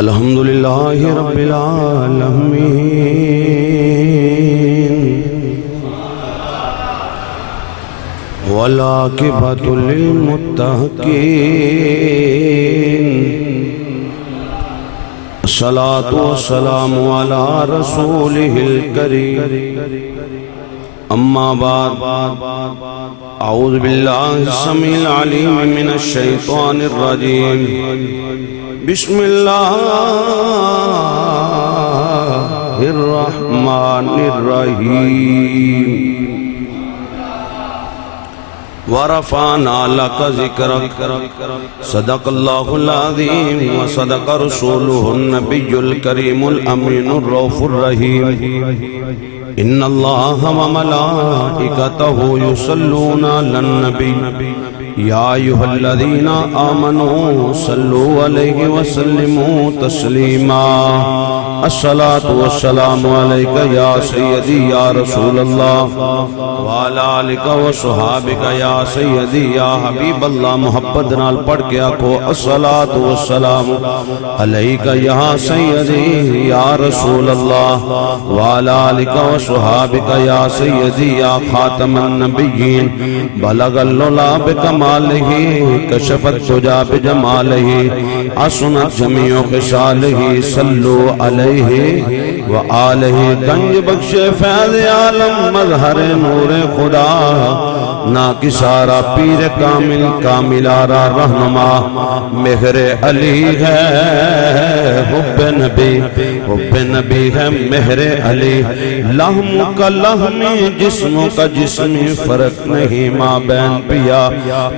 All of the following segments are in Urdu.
الحمدللہ رب العالمین والعاقبۃ للمتقین الصلاۃ والسلام علی رسولہ الکریم اما بعد اعوذ باللہ السمیع العلیم من الشیطان الرجیم بسم اللہ الرحمن الرحیم ورفعنا لك ذکرک صدق اللہ العظیم وصدق رسولہ النبی الکریم الامین الرؤوف الرحیم ان اللہ وملائکتہ یصلون علی النبی یا ایھا الذین آمنوا صلوا علیہ وسلموا تسلیما الصلاۃ والسلام علیک یا سیدی یا رسول اللہ وعلی آلک وصحابک یا سیدی یا حبیب اللہ محبت نال پڑھ کے آکھو الصلاۃ والسلام علیک یا سیدی یا رسول اللہ وعلی آلک وصحابک یا سیدی یا خاتم النبیین بلغ العلا بکمالہ کشف الدجی بجمالہ حسنت جمیع خصالہ صلو علیہ وآلہ گنج بخش فیض عالم مظہر نور خدا ناکسارا پیر کامل کاملارا رہنما مہر علی ہے حب نبی ہے مہر علی لہم کا لہمی جسم کا جسمی فرق نہیں ماں بین پیا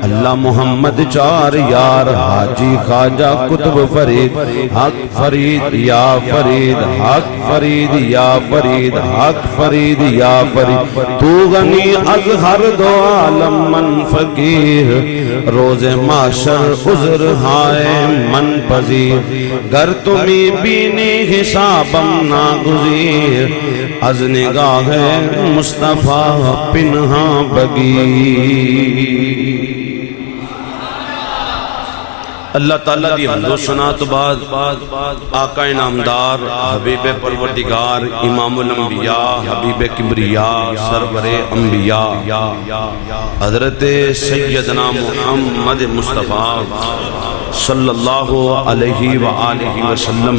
اللہ محمد چار یار حاجی خواجہ قطب فرید حق فرید یا فرید حق فرید یا فرید حق فرید یا فرید تو غنی از ہر دو عالم من فقیر روز معاشر عذر ہائے من پذیر گر تمہیں بینی حسابم ناگزیر از نگاہ مصطفیٰ پنہاں بگیر اللہ تعالیٰ دی حمد و ثنا تو بعد آقا انعامدار حبیب پروردگار امام الانبیاء حبیب کبریاء سرور انبیاء حضرت سیدنا محمد مصطفیٰ صلی اللہ علیہ وآلہ وسلم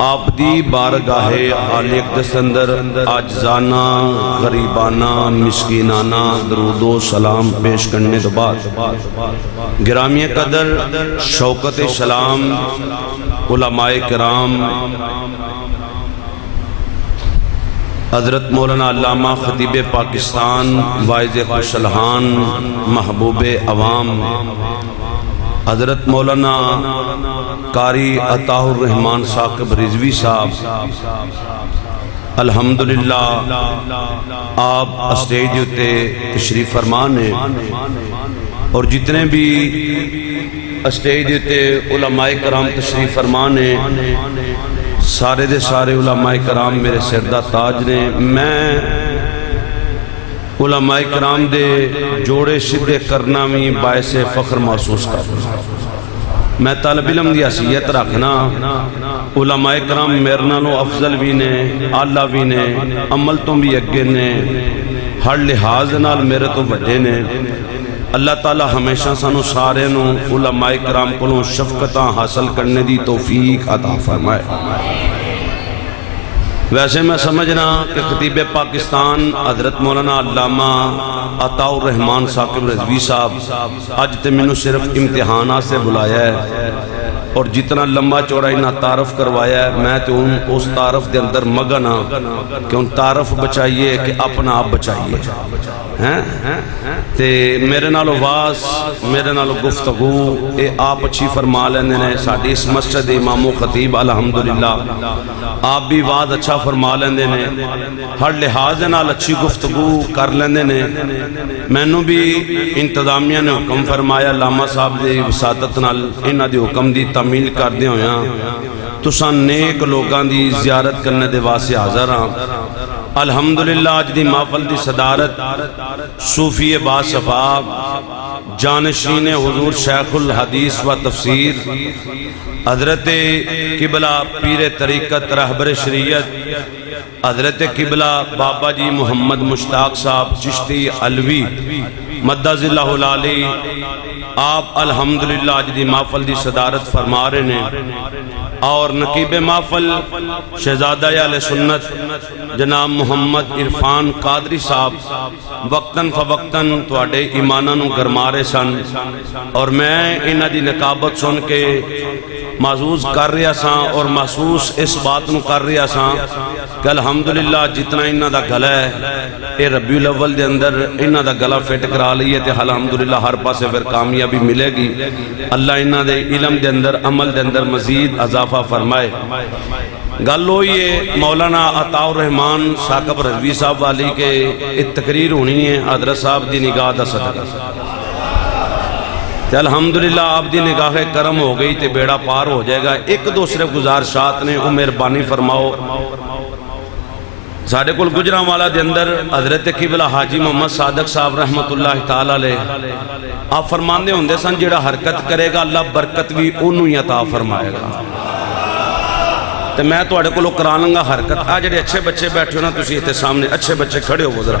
آپ دی بارگاہ عالی اقدس اندر آجزانہ غریبانہ مسکینانہ درود و سلام پیش کرنے تو بعد گرامی قدر شوکت سلام علماء کرام حضرت مولانا علامہ خطیب پاکستان واعظ خوشلحان محبوب عوام حضرت مولانا قاری عطا الرحمان ثاقب رضوی صاحب الحمدللہ آپ اسٹیج اتے تشریف فرمان ہیں اور جتنے بھی اسٹیج اتے علماء کرام تشریف فرمان ہیں سارے دے سارے علماء کرام میرے سردہ تاج نے میں علماء کرام دے جوڑے شدے کرنا میں باعث فخر محسوس کرنا میں طالب علم دی حیثیت رکھنا علماء کرام میرے نالوں افضل بھی نے اعلیٰ بھی نے عمل تو بھی اگے نے ہر لحاظ نال میرے تو بڑے نے اللہ تعالیٰ ہمیشہ سانو سارے نو علماء کرام کو شفقتاں حاصل کرنے دی توفیق عطا فرمائے ویسے میں سمجھنا کہ خطیب پاکستان حضرت مولانا علامہ عطا الرحمان ثاقب رضوی صاحب آج تے میں صرف امتحانات سے بلایا ہے اور جتنا لمبا چوڑا انہا تعارف کروایا ہے میں تو اس تعارف دے اندر مگنا کہ ان تعارف بچائیے کہ اپنا آپ بچائیے تے میرے نالو واس میرے نالو گفتگو اے آپ اچھی فرما لیندے نے ساڑھی اس مسجد امام و خطیب الحمدللہ آپ بھی واز اچھا فرما لیندے نے ہر لحاظ نال اچھی گفتگو کر لیندے نے میں نو بھی انتظامیہ نے حکم فرمایا علامہ صاحب دے وساطت نال انہا دی حکم دی تعمیل کر دے ہویاں تساں نیک لوگاں دی زیارت کرنے دے واسے حاضر ہاں الحمدللہ اج دی محفل دی صدارت صوفی باصفا جانشین حضور شیخ الحدیث و تفسیر حضرت قبلہ پیر طریقت رہبر شریعت حضرت قبلہ بابا جی محمد مشتاق صاحب چشتی علوی مدد اللہ العالی آپ الحمدللہ اج دی محفل دی صدارت فرما رہے ہیں اور نقیب محفل شہزادہ اہل سنت جناب محمد عرفان قادری صاحب وقتاً فوقتاً تواڈے ایماناں نوں گرمارے سن اور میں انہاں دی نقابت سن کے محسوس کر رہا سا اور محسوس اس بات نوں کر رہا سا کہ الحمدللہ جتنا انہاں دا گلا ہے اے ربیع الاول دے اندر انہاں دا گلا فٹ کرا لئیے تے الحمدللہ ہر پاسے پھر کامیابی ملے گی اللہ انہاں دے علم دے اندر عمل دے اندر مزید اضافہ فرمائے گل ہوئیے مولانا عطا الرحمان ثاقب رضوی صاحب والی کے ایک تقریر ہونی ہے حضرت صاحب دی نگاہ دا صدقہ تے الحمدللہ آپ دی نگاہ کرم ہو گئی تے بیڑا پار ہو جائے گا ایک دوسرے گزارشات نے او مہربانی فرماؤ ساڑھے کل گجرانوالا دے اندر حضرت قبلہ حاجی محمد صادق صاحب رحمت اللہ تعالیٰ علیہ آپ فرماندے ہوندے سن جڑا حرکت کرے گا اللہ برکت بھی انہوں ہی عطا فرمائے گا تو میں تو اڑے کو لوگ کرانوں گا حرکت آج جڑے اچھے بچے بیٹھے ہو نا تسی اتے سامنے اچھے بچے کھڑے ہو ذرا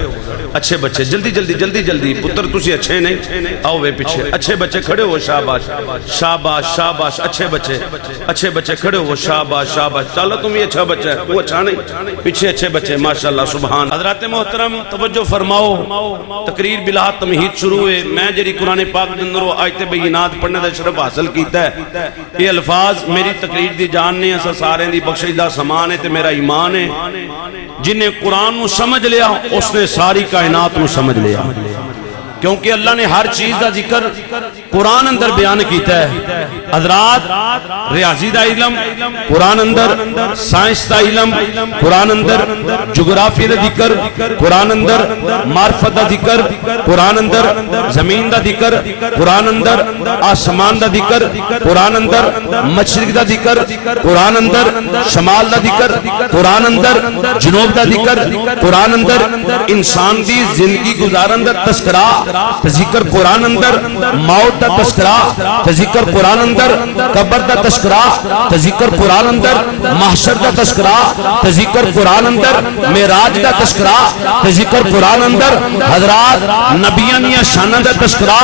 اچھے بچے جلدی جلدی جلدی جلدی پتر تسی اچھے نہیں آؤ وے پیچھے اچھے بچے کھڑے ہو شاباش شاباش شاباش اچھے بچے کھڑے ہو شاباش شاباش چالو تم یہ اچھا بچہ ہے وہ اچھا نہیں پیچھے اچھے بچے ماشاءاللہ سبحان حضرات محترم توجہ فرماؤ تقریر بلا تمہید شروع ہے میں جری قرآن پاک دندرو آیت بینات پڑھنے دا شرف حاصل کیتا ہے یہ الفاظ میری تقریر دی جاننے ہیں سارے دی بخشیدہ سامان ہے تے میرا ایمان ہے جنہیں قرآن نو سمجھ لیا اس نے ساری کائنات نو سمجھ لیا کیونکہ اللہ نے ہر چیز دا ذکر قرآن اندر بیان کیتا ہے حضرات ریاضی دا علم قرآن اندر سائنس دا علم قرآن اندر جغرافی دا ذکر قرآن اندر معرفت دا ذکر قرآن اندر زمین دا ذکر قرآن اندر آسمان دا ذکر قرآن اندر مشرق دا ذکر قرآن اندر شمال دا ذکر قرآن اندر جنوب دا ذکر قرآن اندر انسان دی زندگی گزارن دا تذکرہ تذکر قرآن اندر موت دا تذکرہ تذکر قرآن اندر قبر دا تذکرہ تذکر قرآن اندر محشر دا تذکرہ تذکر قرآن اندر معراج دا تذکرہ تذکر قرآن اندر حضرات نبیان یا شانہ دا تذکرہ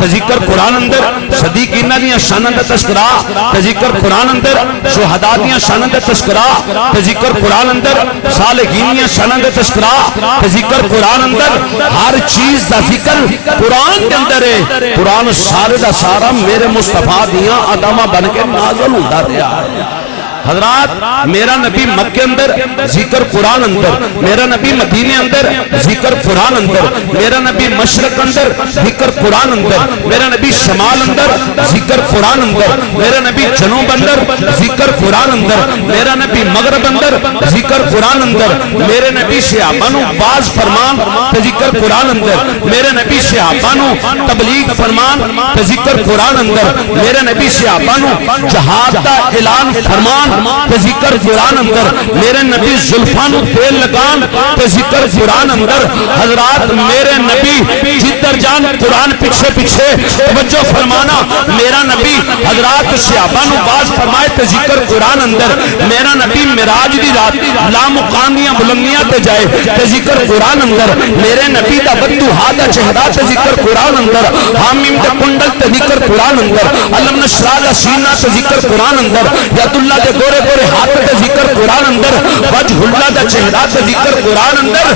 تذکر قرآن اندر صدیقین یا شانہ دا تذکرہ تذکر قرآن اندر شہداء یا شانہ دا تذکرہ تذکر قرآن اندر صالحین یا شانہ دا تذکرہ تذکر قرآن اندر ہر چیز دا ذکر قرآن کے اندر ہے قرآن سارے دا سارا میرے مصطفیٰ دیاں ادامہ بن کے نازل ہوتا رہا ہے حضرات میرا نبی مکہ اندر ذکر قرآن اندر میرا نبی مدینے اندر ذکر قرآن اندر میرا نبی مشرق اندر ذکر قرآن اندر میرا نبی شمال اندر ذکر قرآن اندر میرا نبی جنوب اندر ذکر قرآن اندر میرا نبی مغرب اندر ذکر قرآن اندر میرے نبی صحابانو باز فرمان ذکر قرآن اندر میرے نبی صحابانو تبلیغ فرمان ذکر قرآن اندر میرے نبی صحابانو جہاد دا اعلان فرمان ذکر قرآن اندر میرے نبی زلفان تیل لگان ذکر قرآن اندر حضرات میرے نبی جدر جان قرآن پیچھے پیچھے توجہ فرمانا میرا نبی حضرات صحابہ باز فرمائے ذکر قرآن اندر میرا نبی معراج دی رات لامقامیاں بلندیاں تے جائے ذکر قرآن اندر میرے نبی دا بدوہا دا چہرہ ذکر قرآن اندر حامیم دا کنڈل تے ذکر قرآن اندر علم نشرہ دا سینہ تے ذکر قرآن اندر ید اللہ دے گورے گورے ہاتھ تے ذکر قرآن اندر وجہ اللہ دا چہرہ تے ذکر قرآن اندر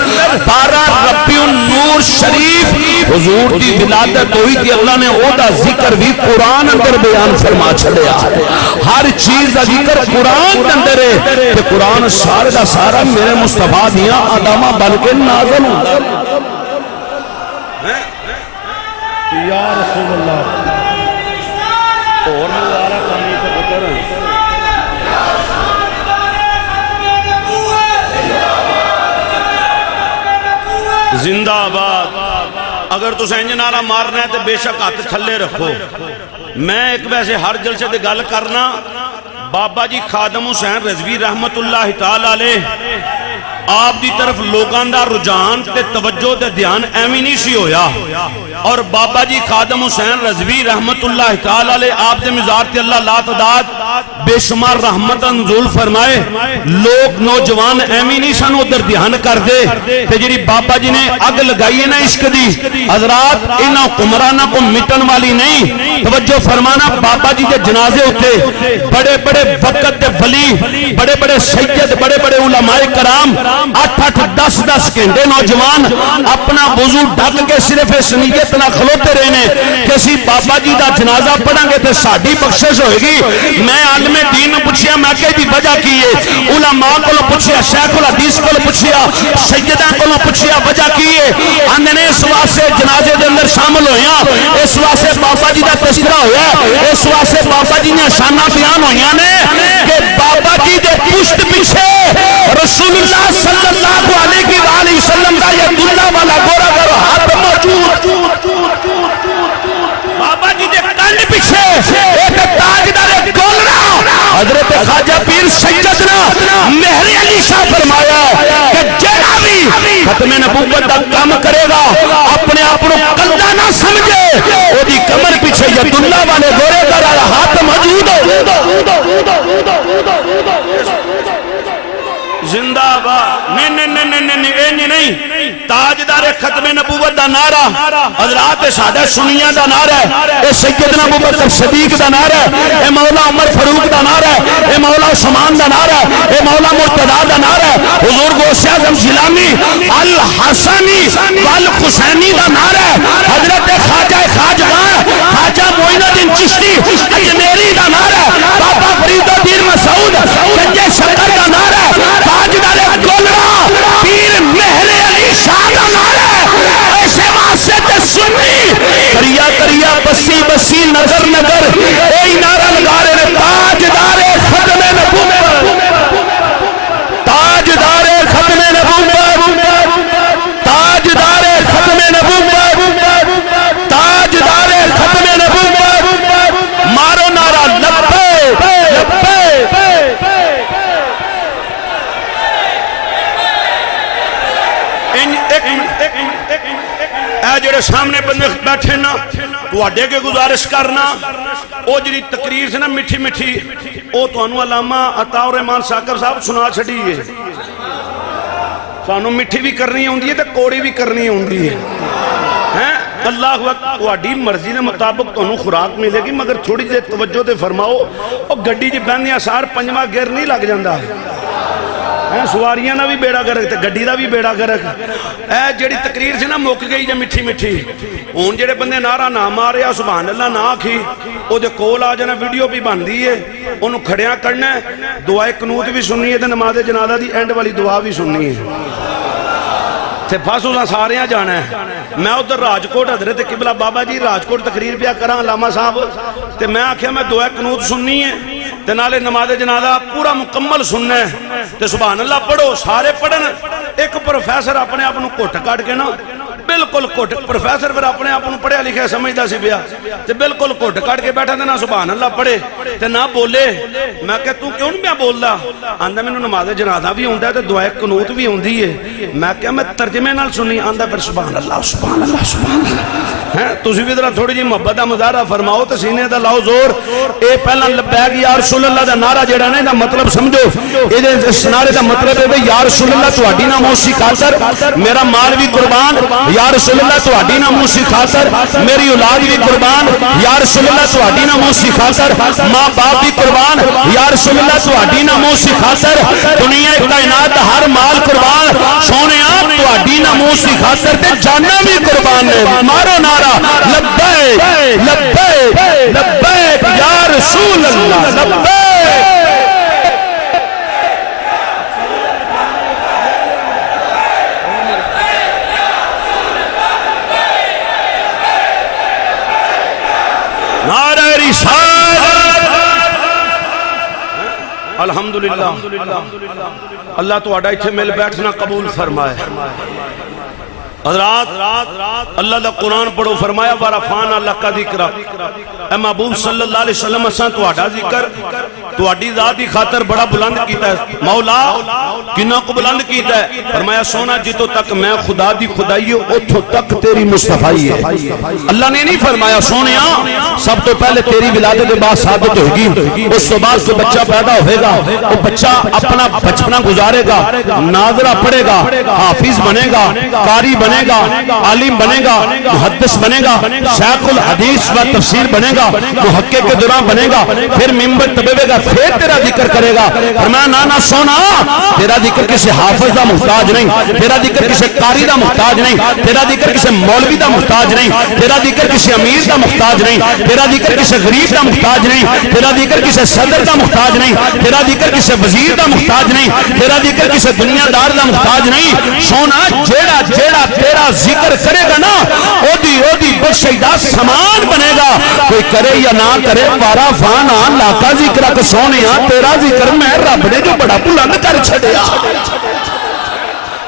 بارہ ربیع النور شریف حضور دی ولادت ہوئی تھی اللہ نے او دا ذکر بھی قرآن اندر بیان فرما چھڑیا ہر چیز دا ذکر قرآن اندر ہے کہ قرآن سارے دا سارا میرے مصطفیٰ دیاں آدامہ بن کے نازل ہوتا یا رسول اللہ اور مزارہ کامی سے بکر ہیں زندہ آباد اگر تو سینج نارا مارنا ہے تو بے شک ہاتھ تھلے رکھو میں ایک ویسے ہر جلسے دے گل کرنا بابا جی خادم حسین رضوی رحمت اللہ تعالی علیہ آپ دی طرف لوگاں دا رجحان تے توجہ تے دھیان ایویں نہیں سی ہویا اور بابا جی خادم حسین رضوی رحمت اللہ تعالی علیہ آپ دے مزار تے اللہ لا تعداد بے شمار رحمت نزول فرمائے لوگ نوجوان ایویں نہیں سن ادھر دھیان کر دے تے جڑی بابا جی نے اگ لگائی ہے نا عشق دی حضرات انہاں حکمراناں کو مٹن والی نہیں توجہ فرمانا بابا جی دے جنازے ہوتے بڑے بڑے وقت دے ولی بڑے بڑے سید بڑے بڑے علماء کرام 8-10 گھنٹے نوجوان اپنا وضو ڈھک کے صرف اس نیت نہ کھلوتے رہنے کہ اسی بابا جی دا جنازہ پڑھیں گے تے ساڈی بخشش ہوئے گی میں عالم دین نو پوچھیا میں کہ دی وجہ کی ہے علماء کو پوچھیا شیخ الحدیث کو پوچھیا سیداں کو پوچھیا وجہ کی ہے اندے نے اس واسطے جنازے دے اندر شامل ہویا اس واسطے بابا جی دا تذکرہ ہویا اس واسطے بابا جی نے شاناں بیان ہویاں نے کہ بابا جی دے پشت پیچھے رسول اللہ صلی اللہ علیہ وآلہ وسلم کا یہ دلہ والا گورا گورا ہاتھ موجود بابا جی دے کن پیچھے ایک تاجدار گولرا حضرت خواجہ پیر سیدنا مہر علی شاہ فرمایا کہ جڑا بھی ختم نبوت دا کام کرے گا اپنے آپ کو کلہ نہ سمجھے او دی کمر پیچھے یہ دلہ والے گورے گورا ہاتھ موجود زندہ باد نہیں تاجدار ختم نبوت دا نعرہ حضرات ساڈا سنیاں دا نعرہ ہے اے سیدنا ابوبکر صدیق دا نعرہ ہے اے مولا عمر فاروق دا نعرہ ہے اے مولا عثمان دا نعرہ ہے اے مولا مرتضیٰ دا نعرہ ہے حضور غوث اعظم جیلانی الحسنی والحسینی دا نعرہ ہے حضرت خواجہ خواجگان خواجہ معین الدین چشتی اجمیری دا نعرہ ہے بابا فرید الدین مسعود گنج شکر دا نعرہ ہے تاجدار گولرا پیر مہر علی شاہ دا نعرہ ہے ایسے واسطے تے سنی کریا کریا بسی بسی نظر نظر اے نعرہ لگا رہے تاجدار ختم نبوت تاجدار ختم نبوت تاجدار ختم نبوت تاجدار ختم نبوت مارو نعرہ لبیک لبیک اے جڑے سامنے بندے بیٹھے نا تواڈے کے گزارش کرنا او جڑی تقریر سے نا مٹھی مٹھی او تانوں علامہ عطا الرحمان ثاقب صاحب سنا چھڈی ہے سانوں مٹھی بھی کرنی ہوندی ہے تے کوڑی بھی کرنی ہوندی ہے ہیں اللہ وقت تواڈی مرضی دے مطابق تانوں خوراک ملے گی مگر تھوڑی جے توجہ تے فرماؤ او گڈی جی بہندیاں سار پنجواں گیئر نہیں لگ جاندا سواریاں نہ بھی بیڑا گرک تے گڈی دا بھی بیڑا گرک اے جڑی تقریر سے نہ مک گئی جے مٹھی مٹھی ہن جڑے بندے نعرہ نہ ماریا سبحان اللہ نہ آکھی او دے کول آ جانا ویڈیو بھی بندی ہے اونوں کھڑیاں کرنا ہے دعائے قنوت بھی سننی ہے تے نماز جنازہ دی اینڈ والی دعا بھی سننی ہے تے بس اساں ساریاں جانا ہے میں ادھر راجکوٹ حضرت قبلہ بابا جی راجکوٹ تقریر پیا کراں علامہ صاحب تے میں آکھیا میں دعائے قنوت سننی ہے تے نالے نماز جنازہ پورا مکمل سننا ہے تے سبحان اللہ پڑھو سارے پڑھن ایک پروفیسر اپنے آپ کو گھٹ کے نا بالکل گھٹ پروفیسر پھر اپنے آپ کو پڑھیا لکھیا سمجھدا سی پیا تے بالکل گھٹ کٹ کے بیٹھا تے نہ سبحان اللہ پڑھے تے نہ بولے میں کہ تو کیوں نہیں پیا بولدا آندا مینوں نماز جنازہ بھی ہوندا ہے تے دعائے قنوت بھی ہوندی ہے میں کہ میں ترجمے نال سنی آندا پھر سبحان اللہ سبحان اللہ سبحان اللہ ہیں تسی بھی ذرا تھوڑی جی محبت دا مظاہرہ فرماؤ تے سینے دا لاؤ زور اے پہلا لبیک یا رسول اللہ دا نعرہ جڑا نے دا مطلب سمجھو اے دے اس نعرے دا مطلب ہے یا رسول اللہ تہاڈی ناموسی خاطر میرا مال بھی قربان یا رسول اللہ تہاڈی ناموسی خاطر میری اولاد بھی قربان یا رسول اللہ تہاڈی ناموسی خاطر ماں باپ بھی قربان یا رسول اللہ تہاڈی ناموسی خاطر دنیا کائنات دا ہر مال قربان سونیا تہاڈی ناموسی خاطر تے جاناں بھی قربان نے مارو نعرہ لبیک لبیک لبیک یا رسول اللہ لبیک نعرہ رسالت الحمدللہ اللہ تو آڈا ایتھے مل بیٹھنا قبول فرمائے حضرات اللہ دا قرآن پڑھو، فرمایا وَرَفَعْنَا لَكَ ذِكْرَكَ، اے محبوب صلی اللہ علیہ وسلم اساں تہاڈا ذکر تہاڈی ذات دی خاطر بڑا بلند کیتا ہے۔ مولا کنہ کو بلند کیتا ہے؟ فرمایا سونا جتوں تک میں خدا دی خدائی ہوں اتھوں تک تیری مصطفیٰ ہے۔ اللہ نے نہیں فرمایا سونیا سب تو پہلے تیری ولادت کے بعد ثابت ہوگی، اس تو بعد جو بچہ پیدا ہوئے گا وہ بچہ اپنا بچپنا گزارے گا، ناظرہ پڑھے گا، حافظ بنے گا، قاری بنے گا، عالم بنے گا، محدث بنے گا، شیخ الحدیث و تفسیر بنے گا، محقق کے دوران بنے گا، پھر منبر تبے گا، پھر تیرا ذکر کرے گا۔ فرمایا نانا سونا تیرا ذکر کسی حافظ دا محتاج نہیں، تیرا ذکر کسی قاری دا محتاج نہیں، تیرا ذکر کسی مولوی دا محتاج نہیں، تیرا ذکر کسی امیر دا محتاج نہیں، تیرا ذکر کسی غریب دا محتاج نہیں، تیرا ذکر کسی صدر دا محتاج نہیں، تیرا ذکر کسی وزیر دا محتاج نہیں، تیرا ذکر کسی دنیا دار دا محتاج نہیں۔ سونا جیڑا جیڑا تیرا ذکر کرے گا نا او دی بخشیدہ سامان بنے گا، کوئی کرے یا نہ کرے وارا فانا لاکا ذکر کو سونیا تیرا ذکر میں رب نے جو بڑا بلند کر چھڑیا۔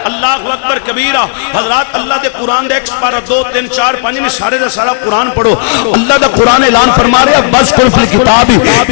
اللہ اکبر کبیرہ۔ حضرات اللہ دے قرآن دے ایک سپارہ 2 3 4 5 میں سارے دے سارا قرآن پڑھو۔ اللہ دے قرآن اعلان فرما رہے ہیں وَذْكُرْ فِي الْكِتَابِ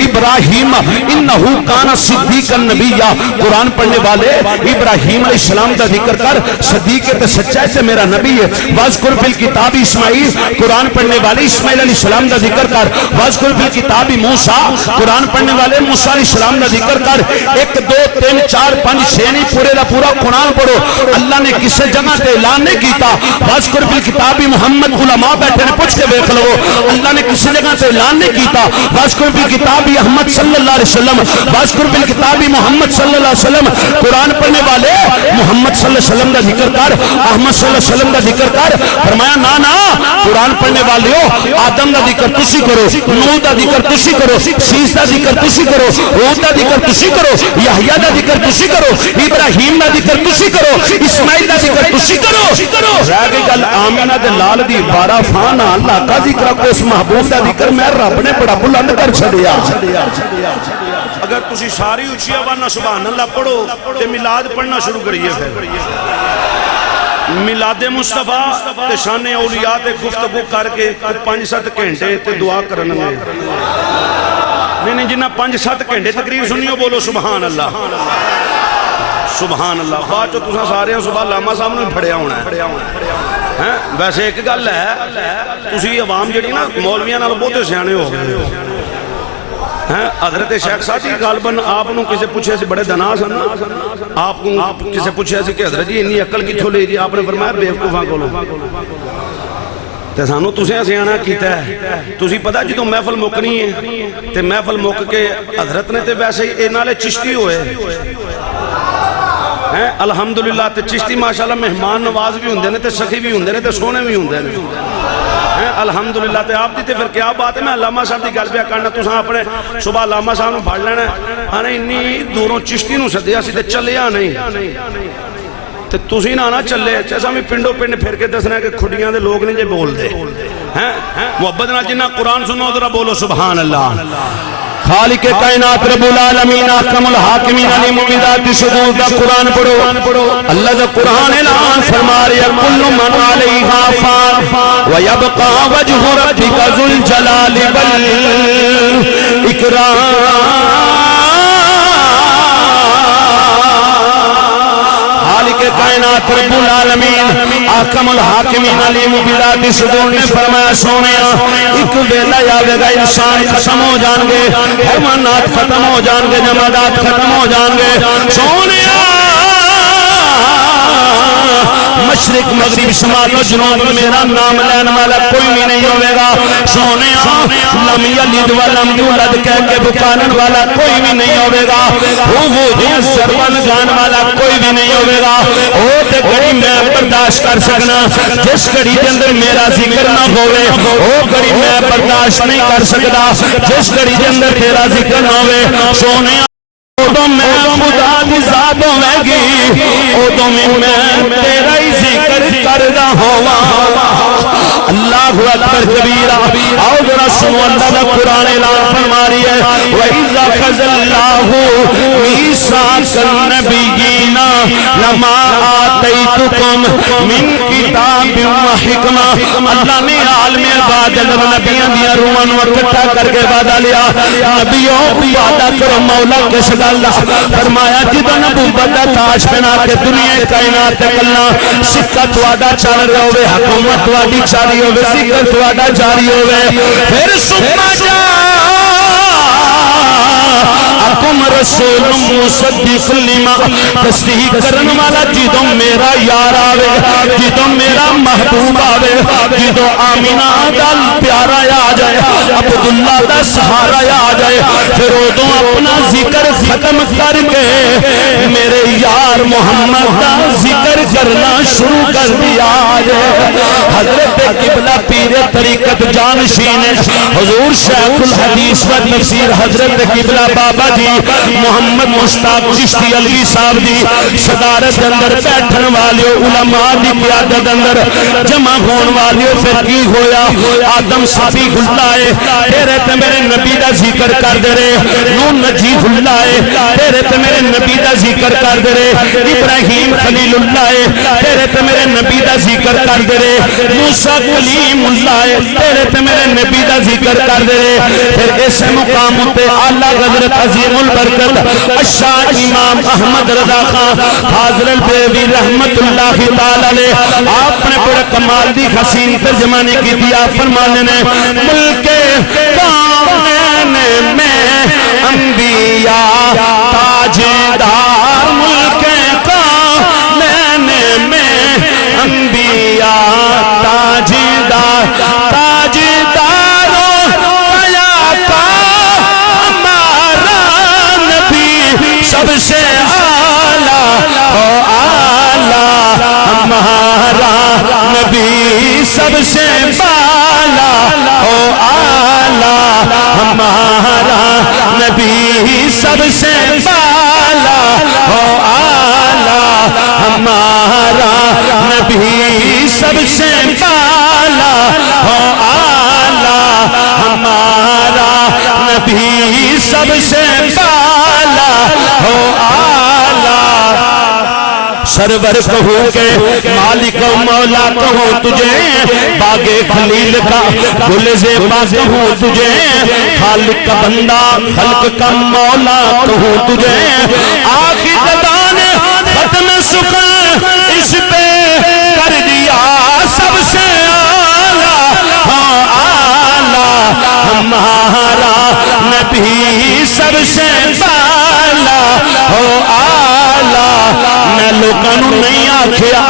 ابراہیم انہو کان صدیقا نبیّا، قرآن پڑھنے والے ابراہیم علیہ السلام دا ذکر کر، صدیق تے سچائی تے میرا نبی ہے۔ وَذْكُرْ فِي الْكِتَابِ اسماعیل، قرآن پڑھنے والے اسماعیل علیہ السلام دا ذکر کر۔ وَذْكُرْ فِي الْكِتَابِ موسیٰ، قرآن پڑھنے والے موسیٰ علیہ السلام دا ذکر کر۔ 1 2 3 4 5 6 نہیں پورے دا پورا قرآن پڑھو۔ اللہ نے کسی جگہ تے اعلان نہیں کیتا وَذْكُرْ فِي الْكِتَابِ محمد، علماء بیٹھے نے پوچھ کے دیکھ لو، اللہ نے کسی جگہ تے اعلان نہیں کیتا وَذْكُرْ فِي الْكِتَابِ احمد صلی اللہ علیہ وسلم، وَذْكُرْ فِي الْكِتَابِ محمد صلی اللہ علیہ وسلم۔ قرآن پڑھنے والے محمد صلی اللہ علیہ وسلم دا ذکر کر، احمد صلی اللہ علیہ وسلم دا ذکر کر۔ فرمایا نا نا قرآن پڑھنے والے ہو آدم دا ذکر تسی کرو، نوح دا ذکر تسی کرو، شیس دا ذکر تسی کرو، ہود دا ذکر تسی کرو، یحییٰ دا ذکر تسی کرو، ابراہیم دا ذکر تسی کرو، اسماعیل دا ذکر تسی کرو۔ رہ گئی گل آمینہ دے لال دی بارہ فانا اللہ کا ذکر کو اس محبوب دا ذکر میں رب نے بڑا بلند کر چھڑیا۔ اگر تسی ساری اچھی آواز سبحان اللہ پڑھو تے میلاد پڑھنا شروع کریے۔ پھر میلاد مصطفیٰ تے شان اولیاء تے گفتگو کر کے 5-7 گھنٹے تے دعا کرنے نہیں جنہ 5-7 گھنٹے تقریر سنیو بولو سبحان اللہ سبحان اللہ۔ بعد جو تساں سارے ہیں صبح لاما صاحب نے پھڑیا ہونا ہے۔ ویسے ایک گل ہے تسی عوام جڑی نا مولویاں نال بہتے سیانے ہو گئے۔ حضرت شیخ صاحب غالباً آپ نو کسے پوچھے سے بڑے دنا سن، آپ کو کسے پوچھے سے کہ حضرت جی انی عقل کتھوں لے جی، آپ نے فرمایا بیوقوفاں کولوں۔ تے سانو تسیں سیانا کیتا ہے، تسی پتہ جدوں محفل مکنی ہے تے محفل مک کے حضرت نے تے ویسے ہی اے نالے چشتی ہوئے الحمدللہ تے چشتی ماشاءاللہ مہمان نواز بھی ہوندے نے تے سخی بھی ہوندے نے تے سونے بھی ہوندے نے الحمدللہ۔ تے آپ دیتے پھر کیا بات ہے، میں علامہ صاحب دی گل پہ کرنا، تساں اپنے صبح علامہ صاحب نو پھڑ لینا ہے انی دوروں چشتی نو سدیا سی تے چلیا نہیں تے تسی نہ چلے جیسا میں پنڈو پنڈ پھر کے دسنا کہ کھڑیاں دے لوگ نہیں جے بول دے محبت نہ جنہ قرآن سنو ذرا بولو سبحان اللہ۔ خالق کائنات رب العالمین احکم الحاکمین علیم بذات صدور دا قرآن پڑھو۔ اللہ دا قرآن اعلان فرما رہا کل من علیہا فان ویبقى وجہ ربک ذو الجلال والاکرام۔ کائنات رب العالمین احکم الحاکمین علیم بذات صدور نے فرمایا سونیا ایک ویلا آئے گا انسان ختم ہو جان گے، حیوانات ختم ہو جان گے، جمادات ختم ہو جان گے، سونیا مشرق مغرب شمال و جنوب میرا نام لین والا کوئی بھی نہیں ہوئے گا۔ سونیا لم یلد ولم یولد کہہ کے بکانن والا کوئی بھی نہیں ہوئے گا، وہ سربن جان والا کوئی بھی نہیں ہوئے گا۔ او تے گھڑی میں برداشت کر سکنا جس گھڑی کے اندر میرا ذکر نہ ہوئے، او گھڑی میں برداشت نہیں کر سکتا جس گھڑی کے اندر تیرا ذکر نہ ہوئے۔ سونیا اوڈوں میں خدا دی ذات ہوئے گی، اوڈوں میں تیرا ہی ذکر کر رہا ہوا۔ اللہ اکبر کبیرہ۔ آؤ ذرا سنو اللہ دا قرآن اعلان فرما رہی ہے وَإِذَا خَذَ اللَّهُ وَمِيثَاقَ النَّبِيِّينَ لَمَا آتَيْتُكُم مِّن کِتَابٍ وَحِکْمَةٍ۔ اللہ نے عالم ارباب جب نبیوں دیا روحاں نو اکٹھا کر کے وعدہ لیا، نبیوں وعدہ کرو مولا کس گل دا؟ فرمایا جدوں نبوت دا تاج پہنا کے دنیا کائنات تے کلا سکہ تواڈا چل رہا ہوے، حکومت تواڈی جاری ہوے، ذکر تواڈا جاری ہوے، پھر سما جا اکم رسول مصدق لما، تصدیق کرن والا جدوں میرا یار آوے، جدوں میرا محبوب آوے، جدوں آمینہ دا پیارا آ جائے، عبداللہ دا سہارا آ جائے، پھر ادوں اپنا ذکر ختم کر کے میرے یار محمد دا ذکر کرنا شروع کر دیا جائے۔ حضرت قبلہ پیر طریقت جانشین حضور شیخ الحدیث و تفسیر حضرت قبلہ بابا جی محمد مشتاق چشتی علوی صاحب دی صدارت اندر بیٹھن والیو، علماء دی قیادت اندر جمع ہون والیو، پھر کی ہویا؟ آدم صفی اللہ ہے تیرے تے میرے نبی دا ذکر کر دے رہے، نو نجیب اللہ ہے تیرے تے میرے نبی دا ذکر کر دے رہے، ابراہیم خلیل اللہ ہے تیرے تے میرے نبی دا ذکر کر دے رہے، موسیٰ کلیم اللہ ہے تیرے تے میرے نبی دا ذکر کر دے رہے۔ پھر اس مقام تے اعلیٰ حضرت عظیم البرکت الشاہ امام احمد رضا خان حاضر البیوی رحمت اللہ تعالی علیہ آپ نے پورا کمال دی حسین ترجمانی کی دیا، فرمانے نے ملک کونین میں انبیاء تاجدار، ملک کونین میں انبیاء تاجدار، تاجداروں کا ہمارا نبی سب سے اعلیٰ ہو، اعلیٰ ہمارا نبی سب سے بالا ہو، اعلیٰ ہمارا نبی سب سے بالا ہو، اعلیٰ ہمارا نبی سب سے بالا ہو، اعلیٰ ہمارا نبی سب سے بالا ہو، اعلیٰ سرور کہوں کہ مالک و مولا کہوں تجھے، باغ خلیل کا گل زیبا کہوں تجھے، خالق کا بندہ خلق کا مولا کہوں تجھے، آخی قدان ختم سکن اس پہ کر دیا سب سے اعلیٰ، ہاں اعلیٰ ہمارا نبی سب سے بالا ہو، اعلیٰ میں لوگاں نو نہیں آکھیا،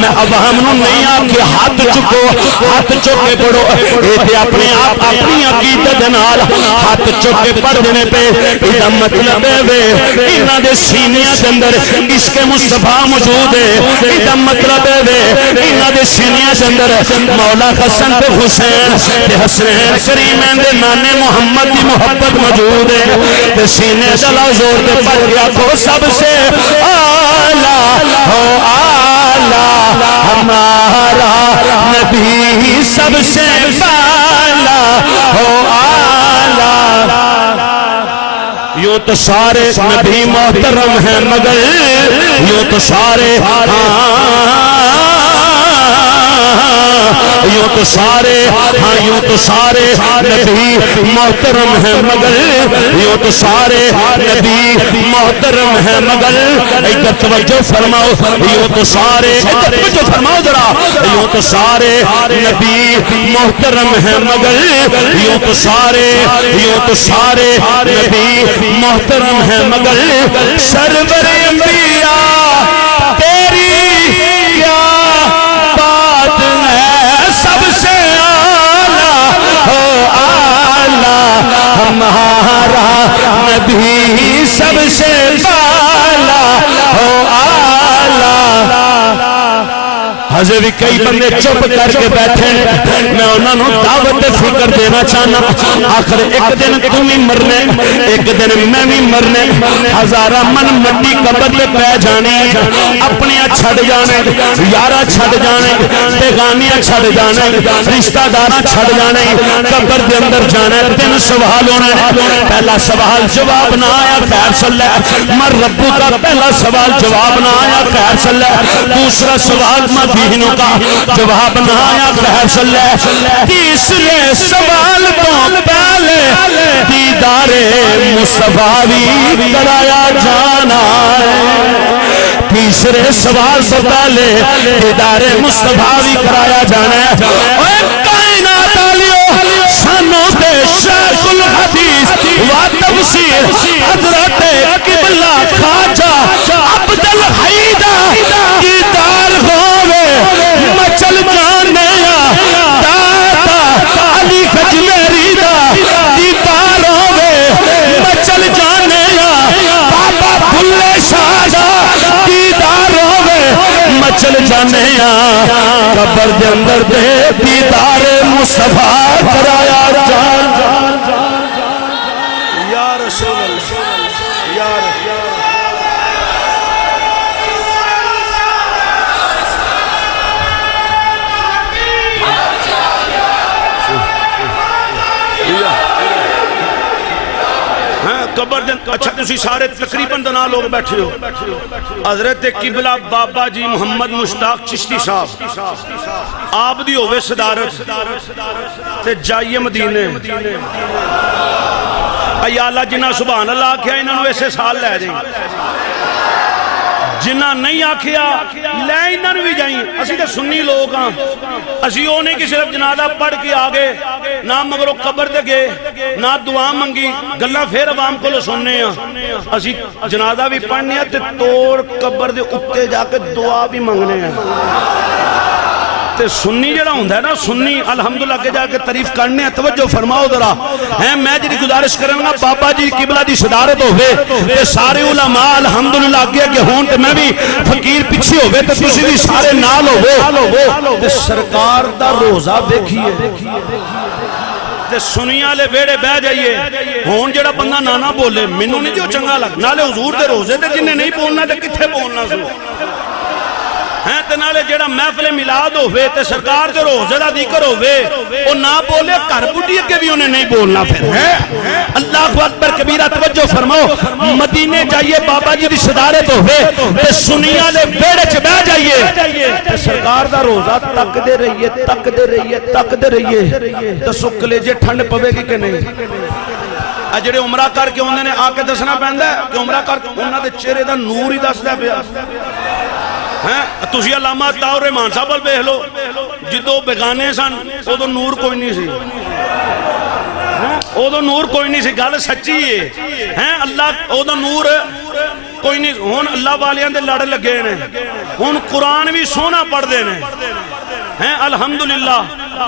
میں عوام نو نہیں آکھیا ہاتھ چکو، ہاتھ چکے پڑھو، اے تے اپنے آپ اپنی عقیدت نال ہاتھ چکے پڑھ دینے پہ ایدہ مطلب ہے انہاں دے سینیاں دے اندر عشق مصطفیٰ موجود ہے، ایدہ مطلب ہے انہاں دے سینیاں دے اندر مولا حسن تے حسین تے حسین کریمین دے نانے محمد دی محبت موجود ہے، تے سینے دلا زور تے پڑھ گیا کو سب سے اعلیٰ ہو، اعلیٰ ہمارا نبی سب سے بالا ہو، اعلیٰ یوں تو سارے نبی محترم ہیں مگر یوں تو سارے یوں تو سارے ہاں یوں تو سارے نبی محترم ہیں مگر یوں تو سارے نبی محترم ہیں مگر ادھر توجہ فرماؤ، یوں تو سارے ادھر توجہ فرماؤ ذرا، یوں تو سارے نبی محترم ہیں مگر یوں تو سارے نبی محترم ہیں مگر سرور انبیاء تیری کیا بات ہے، سب سے اعلیٰ ہو، اعلیٰ ہمارا نبی سب سے بالا ہو، اعلیٰ حضرت بھی کئی بندے چپ کر کے بیٹھے میں انہوں نے دعوت فکر دینا چاہنا آخر ایک دن تم ہی مرنے ایک دن میں بھی مرنے ہزارہ من مٹی قبر پہ پہ جانے اپنی چھڑ جانے یارہ چھڑ جانے بیگانیاں چھڑ جانے رشتہ دارہ چھڑ جانے قبر دے اندر جانے تین سوال ہونے پہلا سوال جواب نہ آیا خیر صلی مر ربو کا پہلا سوال جواب نہ آیا خیر صلی دوسرا سوال مدینوں کا جواب نہ آیا خیر صلی تیسرے سوال تو پہلے دیدار مصطفیٰ بھی کرایا جانا تیسرے سوال سے پہلے دیدار مصطفیٰ بھی کرایا جانا ہے کائنات علیو سانوں دے شیخ الحدیث و تفسیر حضرت قبلہ خواجہ عبدالحیدہ دیدار ہوئے مچل جانے داتا علی خجمیری دا دیدار ہوئے مچل جانے بابا بھلے شاہ دا دیدار ہوئے مچل جانے قبر دے اندر دے دیدار مصطفیٰ کرایا جان یا رسول اللہ یا قبر دن اچھا تسی سارے تقریباً دنا لوگ بیٹھے ہو حضرت قبلہ بابا جی محمد مشتاق چشتی صاحب آپ دی ہوئے صدارت تے جائیے مدینے ایالہ جنہ سبحان اللہ کیا انہوں نے ایسے سال لے جائیں جنہ نہیں آکھیا لے انہوں بھی جائیں اسی تے سنی لوگ ہاں اسی ہونے کی صرف جنازہ پڑھ کے آگے نہ مگرو قبر دے گئے نہ دعا منگی گلہ پھر عوام کو لو سننے ہیں اسی جنازہ بھی پڑھنے ہیں تے توڑ قبر دے اتے جا کے دعا بھی منگنے ہیں تے سنی جڑا ہوندہ ہے نا سنی الحمدللہ کے جا کے تعریف کرنے ہیں توجہ فرماؤ ذرا ہیں میں جی گزارش کروں گا بابا جی قبلہ دی صدارت ہوئے تے سارے علماء الحمدللہ آگے کہ ہون تے میں بھی فقیر پیچھے ہوئے تے تسی بھی سارے نال ہوئے تے سرکار دا روزہ دیکھیے تے سنیاں لے ویڑے بہ جائیے ہون جڑا بندہ نانا بولے منو نہیں جو چنگا لگ نالے حضور دے روزے تے جنہیں نہیں بولنا تے کتھے بولنا سو ہیں تے نالے جڑا محفل میلاد ہوئے تے سرکار دے روزے دا ذکر ہوئے وہ نہ بولے گھر بڈھی کے بھی انہیں نہیں بولنا پھر اللہ اکبر کبیرہ توجہ فرماؤ مدینے جائیے بابا جی دی صدارت ہوئے تے سنیاں لے بیڑے چ بہ جائیے تے سرکار دا روزہ تک دے رہیے تک دے رہیے تک دے رہیے تے سکھ لے جے ٹھنڈ پوے گی کہ نہیں اجڑے عمرہ کر کے انہوں نے آ کے دسنا پہندا ہے کہ عمرہ کر کے انہاں دے چہرے دا نور ہی دسدا پیا تسی علامہ تاؤ رحمان صاحب بیہ لو جدو بیگانے سن او تو نور کوئی نہیں سی او تو نور کوئی نہیں سی گل سچی ہے اللہ او تو نور کوئی نہیں ہون اللہ والیاں دے لڑ لگے نے ہون قرآن بھی سونا پڑھ دے نے ہیں الحمدللہ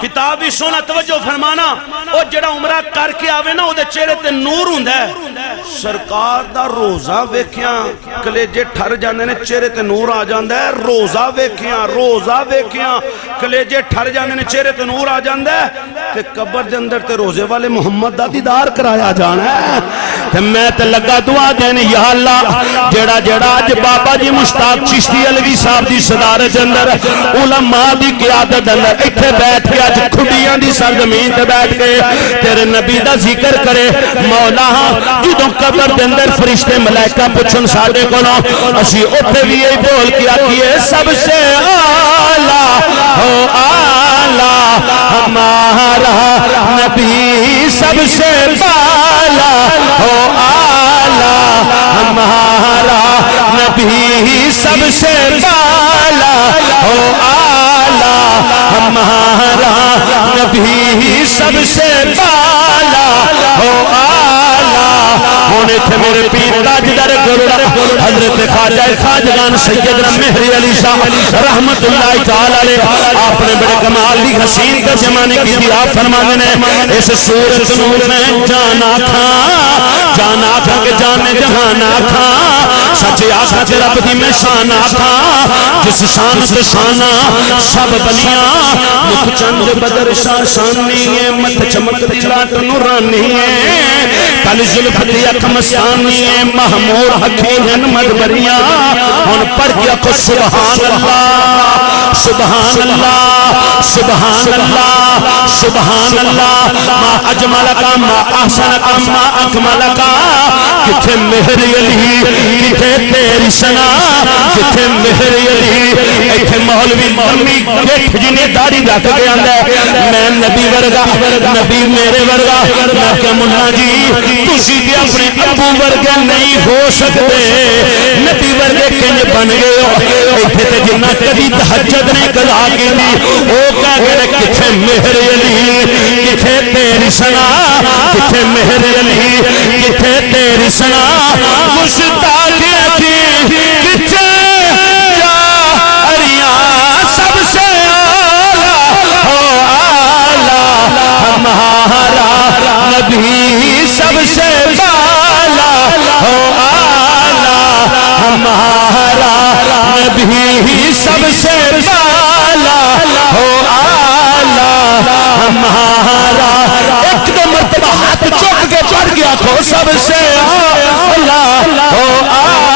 کتاب بھی سونا توجہ فرمانا او جڑا عمرہ کر کے آوے نا او دے چہرے تے نور ہوندہ ہے سرکار دا روزہ ویکھیاں کلیجے ٹھر جاندے نے چہرے تے نور آ جاندہ ہے روزہ ویکھیاں کلیجے ٹھر جاندے نے چہرے تے نور آ جاندہ ہے تے قبر دے اندر تے روزے والے محمد دا دیدار کرایا جانا ہے تے میں تے لگا دعا دینے یا اللہ جڑا آج بابا جی مشتاق چشتی علوی صاحب دی صدارت اندر علماء دی قیادت اندر ایتھے بیٹھ کے آج کھڑیاں دی سرزمین تے بیٹھ کے تیرے نبی دا ذکر کرے مولا جدوں قبر دے اندر فرشتے ملائکہ پوچھن ساڈے کولوں اسی اوتھے بھی یہی بول کے آکھیے سب سے اعلیٰ ہو اعلیٰ ہمارا نبی سب سے بالا ہو اعلیٰ ہمارا نبی سب سے بالا ہو اعلیٰ ہمارا نبی سب سے بالا ہو اعلیٰ ہونے تھے میرے پیر تاجدار گروڑا حضرت خواجہ خواجگان سیدنا مہری علی شاہ رحمت اللہ تعالی علیہ آپ نے بڑے کمال دی حسین کا زمانے کی دی آپ فرمانے نے اس صورت نور میں جانا تھا کہ جانے جہانا تھا سچ آخا تے رب دی میں شان آخا جس شان تے شانہ سب بنیاں مکھ چند بدر شاہ شانی ہے مت چمک دی لاٹ نورانی ہے کل زلف دی اکھ مستانی ہے محمور حکیم مدبریاں ان پڑھ گیا کو سبحان اللہ سبحان اللہ سبحان اللہ سبحان اللہ ما اجملکا ما احسنکا ما اکملکا کتھے مہر علی کتھے تیری سنا کتھے مہر علی ایتھے مولوی مولوی گھٹ جنہیں داڑھی رکھ گیا میں نبی ورگا نبی میرے ورگا میں کہ منا جی تسی بھی اپنے ابو ورگے نہیں ہو سکتے نبی ورگے کنج بن گئے ہو ایتھے تے جنہ کبھی تہجد نہیں قضا کی دی او کہہ گئے کتھے مہر علی کتھے تیری سنا کتھے مہر علی کتھے تیری سنا مشتاق اکی کتھے جاریاں سب سے آلہ ہو آلہ ہمارا نبی سب سے بالا ہو آلہ ہمارا نبی سب سے بالا ہو آلہ ہمارا ایک دو مرتبہ ہاتھ چوک کے پڑھ گیا تو سب سے آلہ ہو آلہ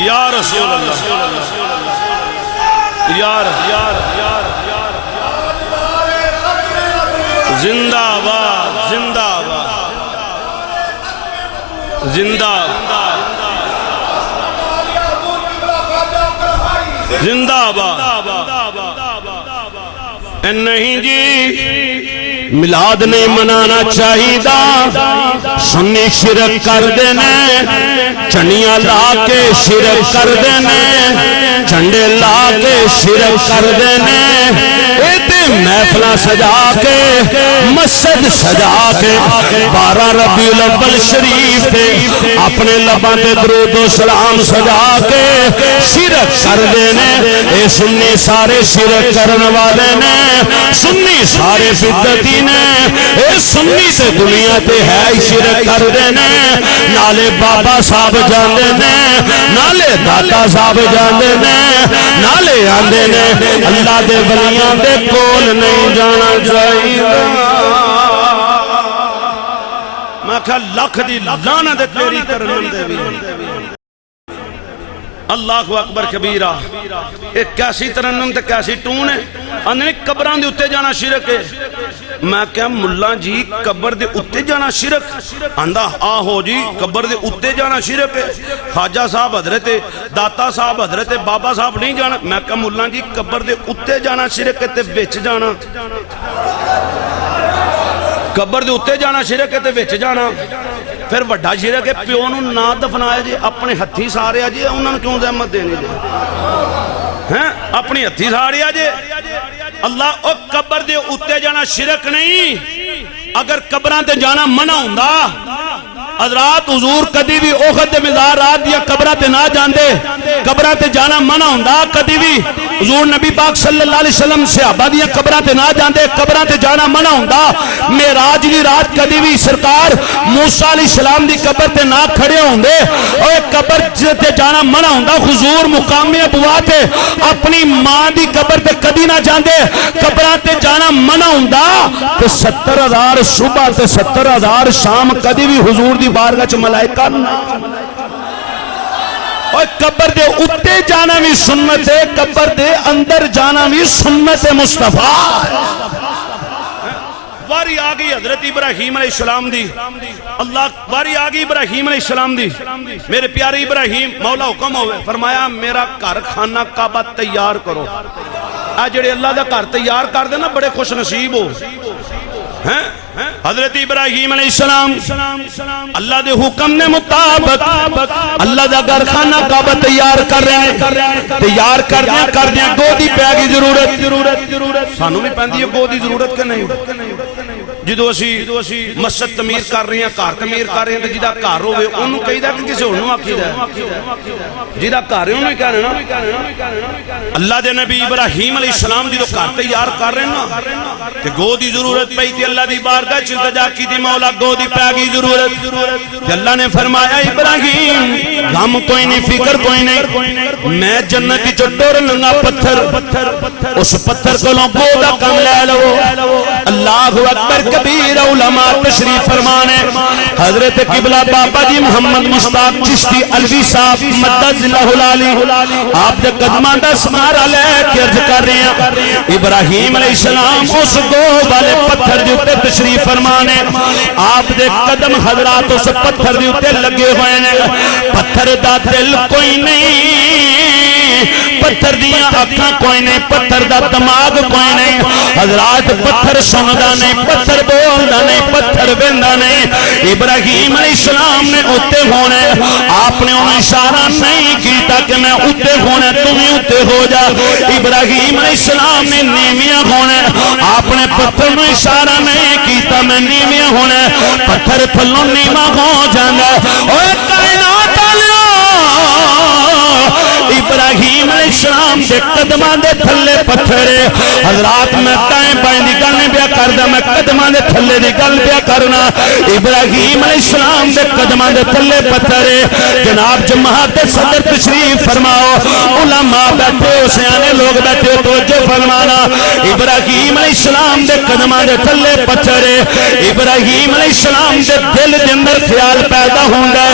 یا رسول اللہ یار زندہ باد زندہ باد زندہ زندہ باد نہیں جی میلاد نہیں منانا چاہیے سنی شرک کر دینے چنیاں لا کے شرک کر دینے جھنڈے لا کے شرک کر دینے محفلہ سجا کے مسجد سجا کے 12 ربیع الاول شریف تے اپنے لباں تے درود و سلام سجا کے شرک کر دینے اے سنی سارے شرک کرن والے نے سنی سارے بدعتی نے اے سنی تے دنیا تے ہے شرک کر دینے نالے بابا صاحب جاندے نے نالے داتا صاحب جاندے نے نالے آندے نے اللہ دے ولیاں دے کول نہیں جانا چاہیے میں کہا لکھ دی لانا دے تیری ترنم دے بھی اللہ اکبر کبیرہ ایک کیسی ترنم تے کیسی ٹون ہے اندھنے قبران دے اتے جانا شرک ہے میں کہا ملہ جی قبر دے اتے جانا شرک اندھا آہو جی قبر دے اتے جانا شرک ہے خواجہ صاحب حضرت داتا صاحب حضرت بابا صاحب نہیں جانا میں کہا ملہ جی قبر دے اتے جانا شرک ہے تے وچ جانا قبر دے اتے جانا شرک ہے تے وچ جانا پھر وڈا شرک ہے پیو نو نہ دفنایا جی اپنے ہتھی سارے آجے انہوں نے کیوں زحمت دینی جی اپنی ہتھی سارے آجے اللہ او قبر دے اتے جانا شرک نہیں اگر قبران تے جانا منع ہوندہ حضرات حضور کدی بھی اوخد دے مزارات یا قبرہ تے نہ جاندے قبرہ تے جانا منع ہوندہ کدی بھی حضور نبی پاک صلی اللہ علیہ وسلم صحابہ دیا قبرہ تے نہ جاندے قبرہ تے جانا منع ہوندہ معراج دی رات کدی بھی سرکار موسیٰ علیہ السلام دی قبر تے نہ کھڑے ہوندے اور قبر تے جانا منع ہوندہ حضور مقام ابوا تے اپنی ماں دی قبر تے کدی نہ جاندے قبرہ تے جانا منع ہوندہ کہ 70,000 صبح تے 70,000 شام کدی بھی حضور دی بارگاہ چ ملائکہ نہ اور قبر دے اتے جانا بھی سنت ہے قبر دے اندر جانا بھی سنت مصطفیٰ واری آگئی حضرت ابراہیم علیہ السلام دی اللہ واری آگئی ابراہیم علیہ السلام دی میرے پیارے ابراہیم مولا حکم ہوئے فرمایا میرا گھر خانہ کعبہ تیار کرو جڑے اللہ دا گھر تیار کر دینا بڑے خوش نصیب ہو حضرت ابراہیم علیہ السلام اللہ دے حکم نے مطابق اللہ دا گھر خانہ کعبہ تیار کر رہے ہیں تیار کر دیں گو دی پہ گی ضرورت سانو بھی پہن دی گو دی ضرورت کے نہیں جدو اسی مسجد تعمیر کر رہے ہیں گھر تعمیر کر رہے ہیں تو جہاں گھر ہوئے انہوں کہی دا کہ کسی اور نوں آکھی دا جہاں گھر ہے انہوں ہی کہہ رہے نا اللہ دے نبی ابراہیم علیہ السلام جدو گھر تیار کر رہے ہیں نا کہ گو دی ضرورت پئی تھی اللہ دی بارگاہ چ التجا کی تھی مولا گو دی پی گئی ضرورت کہ اللہ نے فرمایا ابراہیم غم کوئی نہیں فکر کوئی نہیں میں جنت کی چٹور لنگا پتھر اس پتھر کو لوں گو دا کم لے لو اللہ اکبر کبیر علماء تشریف فرمانے حضرت قبلہ بابا جی محمد مشتاق چشتی علوی صاحب مدد اللہ العالی آپ دے قدمہ دا سمارا لے کے عرض کر رہے ہیں ابراہیم علیہ السلام اس گو والے پتھر دیوتے تشریف فرمانے آپ دے قدم حضرات اس پتھر دیوتے لگے ہوئے ہیں پتھر دا دل کوئی نہیں پتھر دیاں اکھاں کوئی نہیں پتھر دا دماغ کوئی نہیں حضرات پتھر سندا نہیں پتھر بولدا نہیں پتھر بیندا نہیں ابراہیم علیہ السلام نے اتے ہونے آپ نے انہیں اشارہ نہیں کیتا کہ میں اتے ہونے تمہیں اتے ہو جا ابراہیم علیہ السلام نے نیمیاں ہونے آپ نے پتھر میں اشارہ نہیں کیتا میں نیمیاں ہونے پتھر تھلوں نیمہ ہو جانا اوہ کائنات ابراہیم علیہ السلام دے قدمان دے تھلے پتھرے حضرات میں تائیں بائیں دی گل نہیں بیا کردہ میں قدمان دے تھلے دی گل بیا کرنا ابراہیم علیہ السلام دے قدمان دے تھلے پتھرے جناب جماعت صدر تشریف فرماؤ علماء بیٹھے ہو سیانے لوگ بیٹھے ہو توجہ فرمانا ابراہیم علیہ السلام دے قدمان دے تھلے پتھرے ابراہیم علیہ السلام دے دل دے اندر خیال پیدا ہوندہ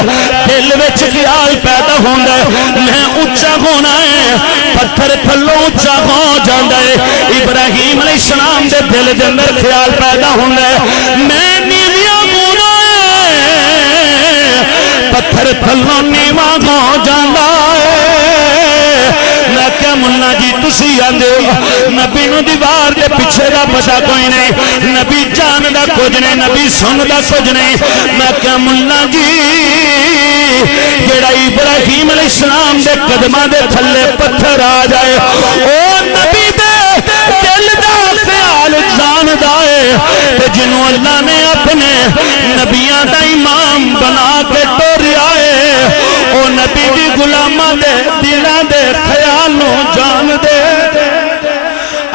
دل وچ خیال پیدا ہوندہ میں اچھا ہونا ہے پتھر تھلوں اچھا ہو جاندہ ہے ابراہیم علیہ السلام دے دل دے اندر خیال پیدا ہونا ہے میں نیویاں ہونا ہے پتھر تھلوں نیواں ہو جاندہ ہے میں کیا ملنا جی تسی آندے ہو نبی نو دیوار دے پیچھے دا پتا کوئی نہیں نبی جان دا کچھ نہیں نبی سن دا کچھ نہیں میں کیا ملنا جی جیڑا ابراہیم علیہ السلام دے قدمہ دے تھلے پتھر آ جائے او نبی دے دل دا خیال جان دائے تے جنہوں اللہ نے اپنے نبیاں دا امام بنا کے ٹوری آئے او نبی دی غلامہ دے دلہ دے خیالوں جان دے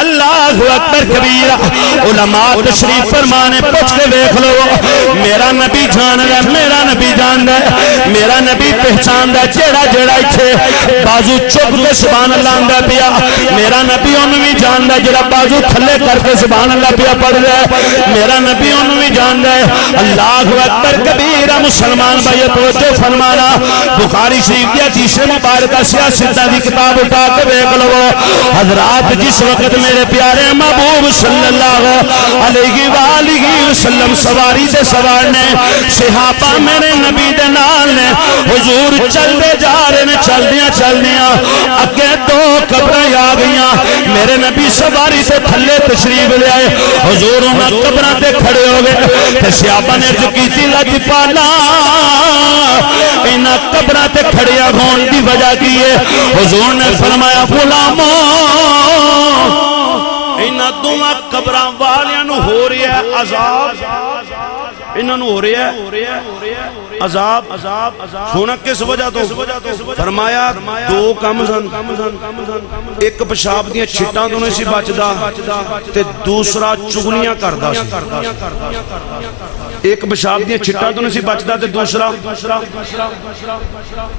اللہ اکبر کبیرہ علماء تشریف فرمانے پوچھ کے دیکھ لو میرا نبی جان ہے میرا نبی جان ہے میرا نبی پہچان ہے جیڑا جیڑا ایتھے بازو چپ کے سبحان اللہ اندہ پیا میرا نبی انہوں جان ہے جیڑا بازو تھلے کر کے سبحان اللہ پیا پڑھ رہے میرا نبی انہوں جان ہے اللہ اکبر کبیرہ مسلمان بھائی توجہ فرمانا بخاری شریف دیا تیسرے مبارکہ سیاستہ دی کتاب اٹھا کے دیکھ لو حضرات جس وقت میرے پیارے محبوب صلی اللہ علیہ وآلہ وسلم سواری سے سوارنے صحابہ میرے نبی دے نال نے حضور چل دے جا رہے نے چل دیا اگے دو قبریں آ گئیاں میرے نبی سواری سے تھلے تشریف لے آئے حضور انہاں قبریں تے کھڑے ہو گئے تے صحابہ نے جو کی تھی لاتی پالا انہاں قبریں تے کھڑیا ہون دی وجہ کی ہے حضور نے فرمایا غلاموں انہاں دوہاں قبراں والیاں نو ہو رہا ہے عذاب انہاں نو ہو رہا ہے عذاب سونا کس وجہ تو فرمایا دو کم سن ایک پیشاب دیاں چھٹاں تو نہیں سی بچدا تے دوسرا چغلیاں کردا سی ایک پیشاب دیاں چھٹاں تو نہیں سی بچدا تے دوسرا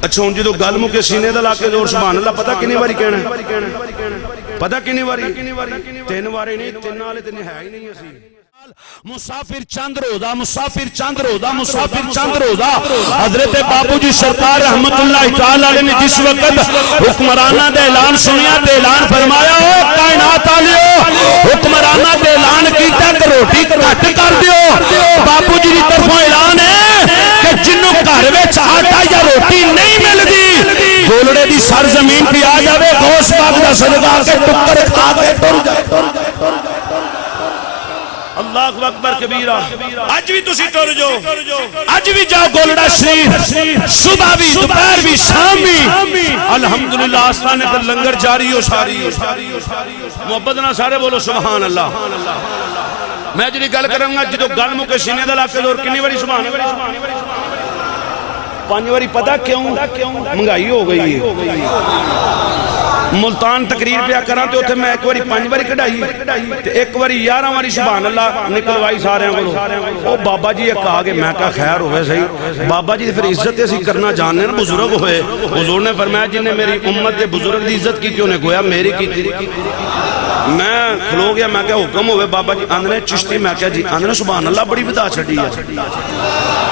اچھا ہن جدوں گل مکے سینے دا لا کے زور سبحان اللہ پتہ کتنی واری کہنا ہے پتہ کتنی واری تین واری نہیں تین والے تے ہے ہی نہیں اسی مسافر چند روزہ مسافر چند روزہ مسافر چند روزہ حضرت بابو جی سرکار رحمت اللہ تعالیٰ نے جس وقت حکمرانہ دے اعلان سنیا دے اعلان فرمایا او کائنات آلیو حکمرانہ دے اعلان کیتا کہ روٹی کٹ کر دیو بابو جی طرفوں اعلان ہے کہ جنوں گھر وچ آٹا یا روٹی نہیں مل دی گولڑے دی سرزمین پہ آ جاوے گوشت پاک دا صدقہ کے ٹکر کھا کے ٹر جائے اللہ اکبر کبیرہ آج بھی تسی ٹر جو آج بھی جاؤ گولڑا شریف صبح بھی دوپہر بھی شام بھی الحمدللہ آستانے پر لنگر جاری ہو ساری محبت نہ سارے بولو سبحان اللہ میں جی گل کروں جدو گل مکے سینے دا لا کے زور کنی باری سبحان اللہ 5 باری پتا کیوں مہنگائی ہو گئی ہے ملتان تقریر پیا کرا تو اتنے میں ایک باری 5 باری کڑھائی ایک باری 11 باری سبحان اللہ نکلوائی سارے کو او بابا جی ایک آگے میں کہا خیر ہوئے صحیح بابا جی پھر عزت اسی کرنا جاننے نا بزرگ ہوئے حضور نے فرمایا جن نے میری امت کے بزرگ دی عزت کی تھی انہیں گویا میری کی تھی میں کھلو گیا میں کہا حکم ہوئے بابا جی آندھنے چشتی میں کہا جی آندھنے سبحان اللہ بڑی بدا چھڑی ہے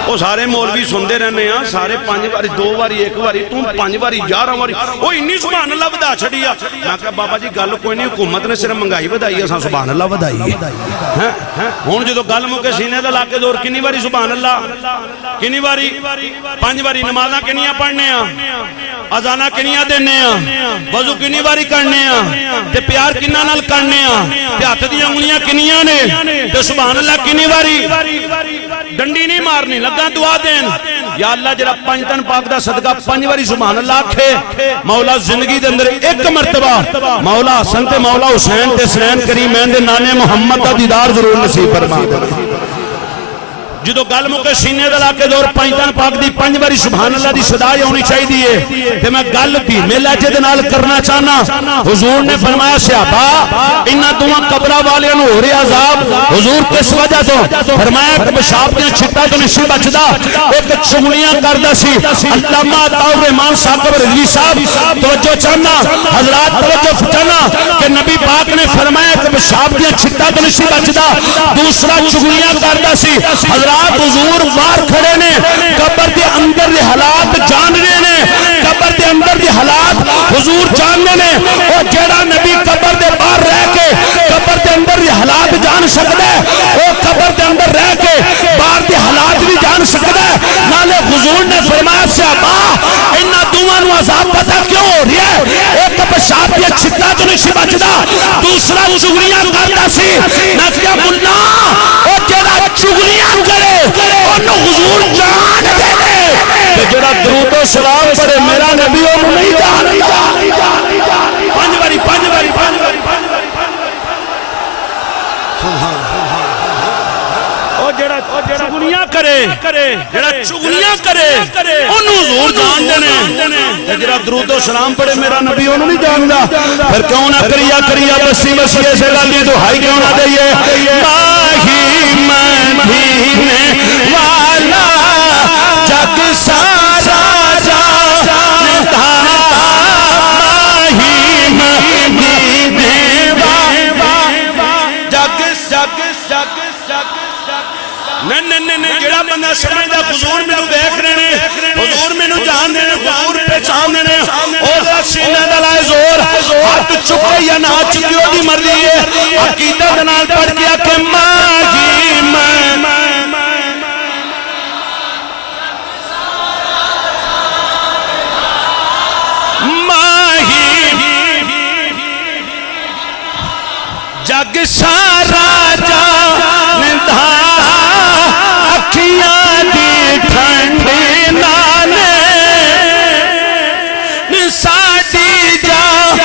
وہ سارے مولوی سندے رہنے ہیں سارے 5 باری 2 باری 1 باری تم 5 باری 11 باری وہ انی سبحان اللہ بدا چھڑی ہے میں کہا بابا جی گل کوئی نہیں حکومت نے صرف منگائی بدائی ہے سبحان اللہ بدائی ہے ہون جو گل مکے سینے دا لا کے دور کنی باری سبحان اللہ کنی باری 5 باری نمازاں کنیاں پڑھنے ہیں اذانہ کنیاں دینے ہیں وضو کنی باری کرنے ہیں تے پیار کنہ نال کرنے ہیں تے ہاتھ دی انگلیاں کنیاں نے تے سبحان اللہ کنی باری ڈنڈی نہیں مارنی لگا دعا دین یا اللہ جرا 5 تن پاک دا صدقہ 5 باری سبحان اللہ آکھے مولا زندگی دے اندر ایک مرتبہ مولا حسن تے مولا حسین تے سنین کریمین دے نانے محمد دا دیدار ضرور نصیب فرما دے جدو گل مکے سینے دا لا کے دور 5 تن پاک دی 5 باری سبحان اللہ دی صدای ہونی چاہی دیئے تے میں گل دھیمے لہجے دے نال کرنا چاہنا حضور نے فرمایا صحابہ انہاں دوہاں قبرہ والیاں نوں ہو رہے عذاب حضور کس وجہ تو فرمایا کہ پیشاب دیاں چھٹا تو نہیں بچدا ایک چغلیاں کردا سی علامہ عطاء الرحمان صاحب رضوی صاحب توجہ چاہنا حضرات توجہ چاہنا کہ نبی پاک نے فرمایا کہ پیشاب دیاں چھٹا تو نہیں بچدا دوسرا چغلیاں کردا سی حضور باہر کھڑے نے قبر دے اندر دے حالات جاننے نے قبر دے اندر دے حالات حضور جاننے نے اور جیڑا نبی قبر دے باہر رہ کے قبر دے اندر دے حالات جان سکتا ہے وہ قبر دے اندر رہ کے باہر دے حالات بھی جان سکتا ہے نالے حضور نے فرمایا صحابہ انہاں دوہاں نوں عذاب پتہ کیوں ہو رہی ہے ایک پیشاب دیا چھٹا تو نہیں سی بچدا دوسرا چغلیاں کردا سی نہ کیا ملا او جیڑا چغلیاں کرے انہوں حضور جان دے دے کہ جڑا درود و سلام پڑھے میرا نبی انہوں نہیں جان 5 باری چغلیاں کرے جڑا چغلیاں کرے انہوں حضور جان دینے جڑا درود و سلام پڑھے میرا نبی انہوں نہیں جاندا پھر کیوں نہ کریا بسی ایسے لالی تو ہائی کیوں نہ دئیے ماہی مدینے والا جگ سارا جانتا ماہی مدینے والا جگ نہیں جڑا بندہ سمجھدا حضور مینوں دیکھ رہے نے حضور مینوں جان دے حضور پہچان دے او ذرا سینہ دا لائے زور ہاتھ چکے یا نہ چکے او دی مرضی ہے عقیدت نال پڑھ کے کہ ماہی جگ سارا جاندا اکھیاں دی ٹھنڈی نالے ساڈی جان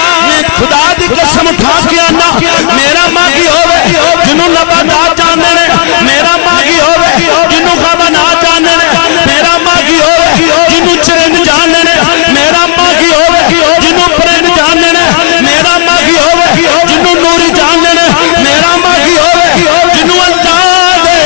خدا دی قسم کھا کے آنا میرا ماں کی ہوے جنوں نباتات جاننے نے میرا ماں کی ہوے جنوں خوابات جاننے نے میرا ماں کی ہوے جنوں چرند جاننے نے میرا ماں کی ہوے جنوں پرند جاننے نے میرا ماں کی ہوے جنوں نوری جاننے نے میرا ماں کی ہوے جنوں اللہ دے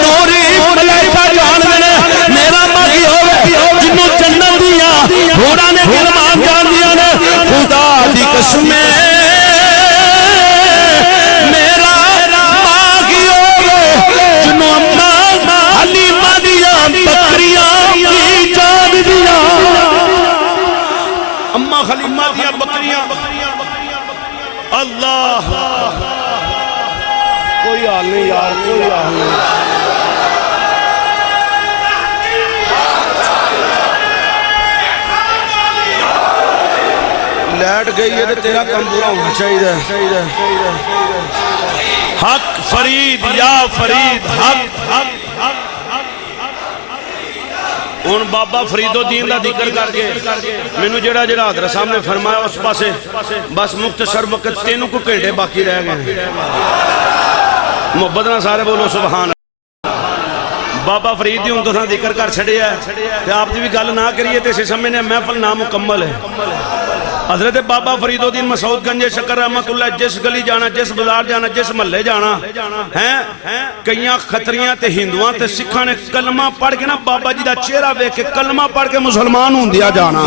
نوری ملائکہ جاننے نے میرا ماں کی ہوے جنوں جنت دیاں ہوراں نے گلمان جان دیاں نے خدا دی قسم خلیمہ دیا بکریاں اللہ کوئی حال نہیں یار کوئی حال نہیں لیٹ گئی ہے تو تیرا کم پورا ہونا چاہیے حق فرید یا فرید حق ان بابا فرید الدین دا ذکر کر کے مینوں جڑا حضرت صاحب نے فرمایا اس پاسے بس مختصر وقت 3 کو گھنٹے باقی رہ گئے محبت نہ سارے بولو سبحان بابا فرید دی ہوں تو تھا ذکر کر چھڑے ہے کہ آپ دی بھی گل نہ کریے تے اسے سمجھنے محفل نامکمل ہے حضرت بابا فرید الدین مسعود گنج شکر رحمت اللہ جس گلی جانا جس بازار جانا جس محلے جانا ہیں کئیاں خطریاں تے ہندوان تے سکھاں نے کلمہ پڑھ کے نا بابا جی دا چہرہ بے کے کلمہ پڑھ کے مسلمان ہوں دیا جانا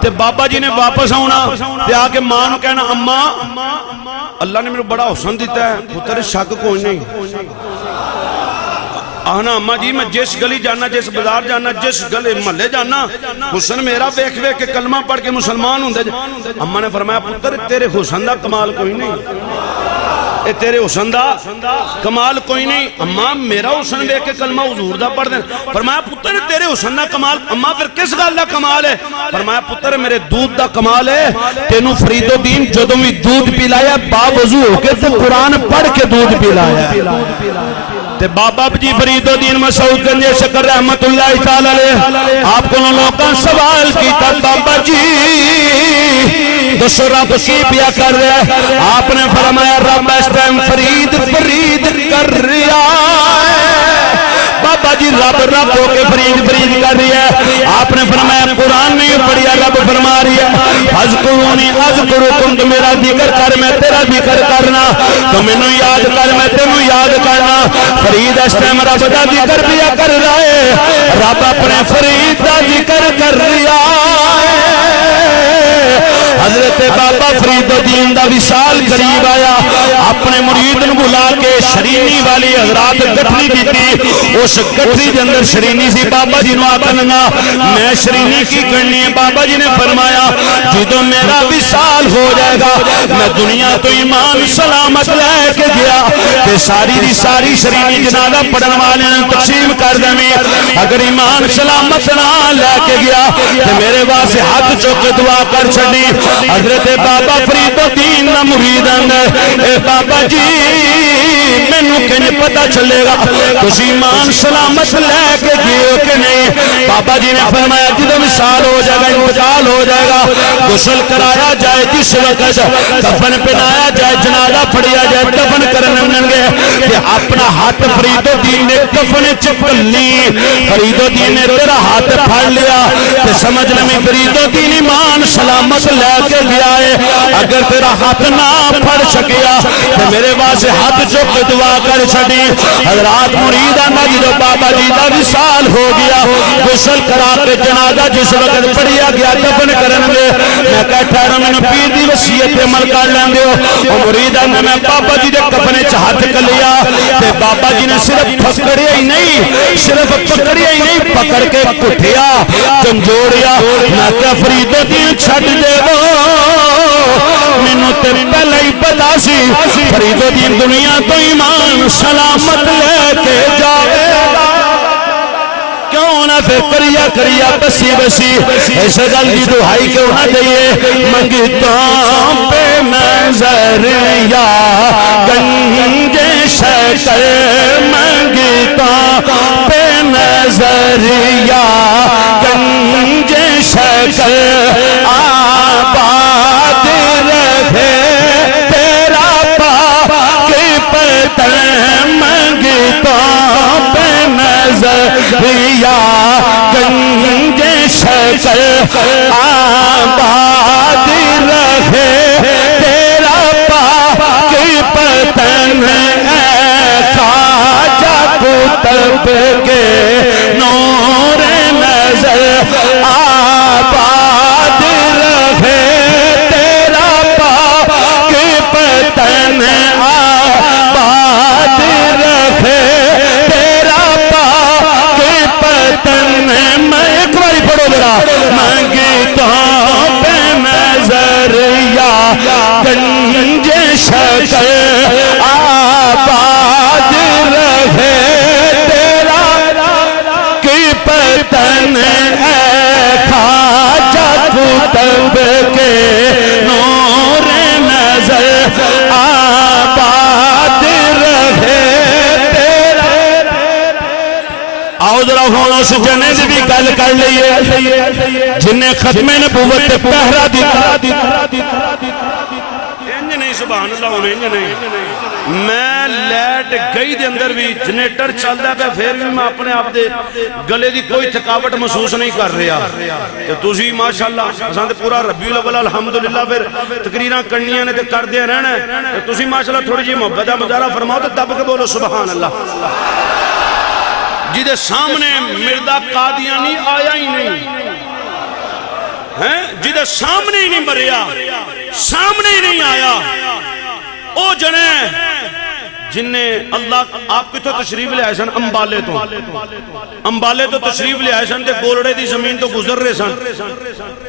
تے بابا جی نے واپس آنا تے آکے ماں نو کہنا اماں اللہ نے میرے بڑا حسن دیتا ہے پتر شک کوئی نہیں آنا اماں جی میں جس گلی جانا جس بازار جانا جس گلی محلے جانا حسن میرا بیک بیک کے کلمہ پڑھ کے مسلمان ہوں دے اماں نے فرمایا پتر تیرے حسن دا کمال کوئی نہیں اے تیرے حسن دا کمال کوئی نہیں اماں میرا حسن بیک کے کلمہ حضور دا پڑھ دیں فرمایا پتر تیرے حسن دا کمال اماں پھر کس گل دا کمال ہے فرمایا پتر میرے دودھ دا کمال ہے تینوں فرید الدین جدوں بھی دودھ پلایا باوضو ہو کے تو قرآن پڑھ کے دودھ پلایا تے بابا جی فرید الدین مسعود گنج شکر رحمت اللہ تعالی علیہ آپ کو لوگاں سوال کیتا بابا جی دسو رب کی پیا کر رہا ہے آپ نے فرمایا رب اس ٹائم فرید فرید کر رہا ہے بابا جی رب رب ہو کے فرید فرید کر رہی ہے آپ نے فرمایا قرآن میں پڑھیا رب فرما رہی ہے اذکرونی اذکرکم تو میرا ذکر کر میں تیرا ذکر کرنا تو میں نو یاد کر میں تینوں یاد کرنا فرید اس ٹائم رب دا ذکر پیا کر رہا ہے رب اپنے فرید دا ذکر کر رہا ہے حضرت بابا فرید الدین دا وصال قریب آیا اپنے مرید نو بلا کے شرینی والی حضرات گٹھری دیتی اس گٹھری کے اندر شرینی سی بابا جی نو آکھنا میں شرینی کی کرنی ہے بابا جی نے فرمایا جدوں میرا وصال ہو جائے گا میں دنیا تو ایمان سلامت لے کے گیا کہ ساری دی ساری شرینی جنازہ پڑھن والے نے تقسیم کر دیں اگر ایمان سلامت نہ لے کے گیا کہ میرے واسطے ہاتھ چوک دعا کر چھڑی حضرت بابا فرید الدین دا مرید اندر اے بابا جی میں نو کنج پتہ چلے گا تسی ایمان سلامت لے کے گئے کہ نہیں بابا جی نے فرمایا جدو وصال ہو جائے گا انتقال ہو جائے گا غسل کرایا جائے جس وقت کفن پہنایا جائے جنازہ پڑھیا جائے دفن کرنے گے کہ اپنا ہاتھ فرید الدین نے کفن چپل لی فرید الدین نے تیرا ہاتھ پھاڑ لیا کہ سمجھ لیں فرید الدین ایمان سلامت لے کے گیا ہے اگر تیرا ہاتھ نہ پھڑ سکیا تو میرے واسطے ہاتھ چوک دعا کر چھڑی حضرات مرید آنا جدو بابا جی دا وصال ہو گیا غسل کرا کے جنازہ جس وقت پڑھیا گیا دفن کرن دے میں کہتا رہا میں نے پیر دی وصیت عمل کر لیں دے او مرید آنا میں بابا جی دے کفنے چاہت کر لیا تے بابا جی نے صرف پکڑیا ہی نہیں صرف پکڑیا ہی نہیں پکڑ کے کٹھیا جنجوڑیا میں کہ فرید الدین چھڑ دے وہ میں نو تے پہلے ہی پتا سی فرید الدین دنیا تو ایمان سلامت لے کے جائے گا کیوں نہ پھر کریا بسی بسی اس گل دی دہائی کیوں نہ دئیے منگتوں پہ نظر یا گنج شکر منگتوں پہ نظر یا گنج شکر آباد رہے تیرا پاک پتن منگتوں پہ نظر یا گنج شکر آباد رہے تیرا پاک پتن خواجہ قطب کے نور نظر آباد رہے تیرا پاک پتن آباد رہے تیرا پاک پتن میں ایک باری پڑھو ذرا منگتوں پہ نظر یا گنج شکر آباد رہے تیرا کی پتن خواجہ قطب کے نور نظر آباد رہے تیرا آؤ ذرا ہونا سے جنے سے بھی گل کر لئیے جنہیں ختم نبوت پہرا دیتا انج نہیں سبحان اللہ انج نہیں میں لیٹ گئی دے اندر بھی جنریٹر چلدا پیا پھر بھی میں اپنے آپ دے گلے دی کوئی تھکاوٹ محسوس نہیں کر رہا تے تسی ماشاءاللہ اساں تے پورا ربیع الاول الحمدللہ پھر تقریراں کرنیاں نے تے کردے رہنا تے تسی ماشاءاللہ تھوڑی جی محبت دا مظاہرہ فرماؤ تے دب کے بولو سبحان اللہ جدے سامنے مردا قادیانی آیا ہی نہیں جدے سامنے ہی نہیں مریا سامنے ہی نہیں آیا او جنے جن نے اللہ آپ کی تو تشریف لے آئے سن امبالے تو تشریف لے آئے سن تے گولڑے دی زمین تو گزر رہے سن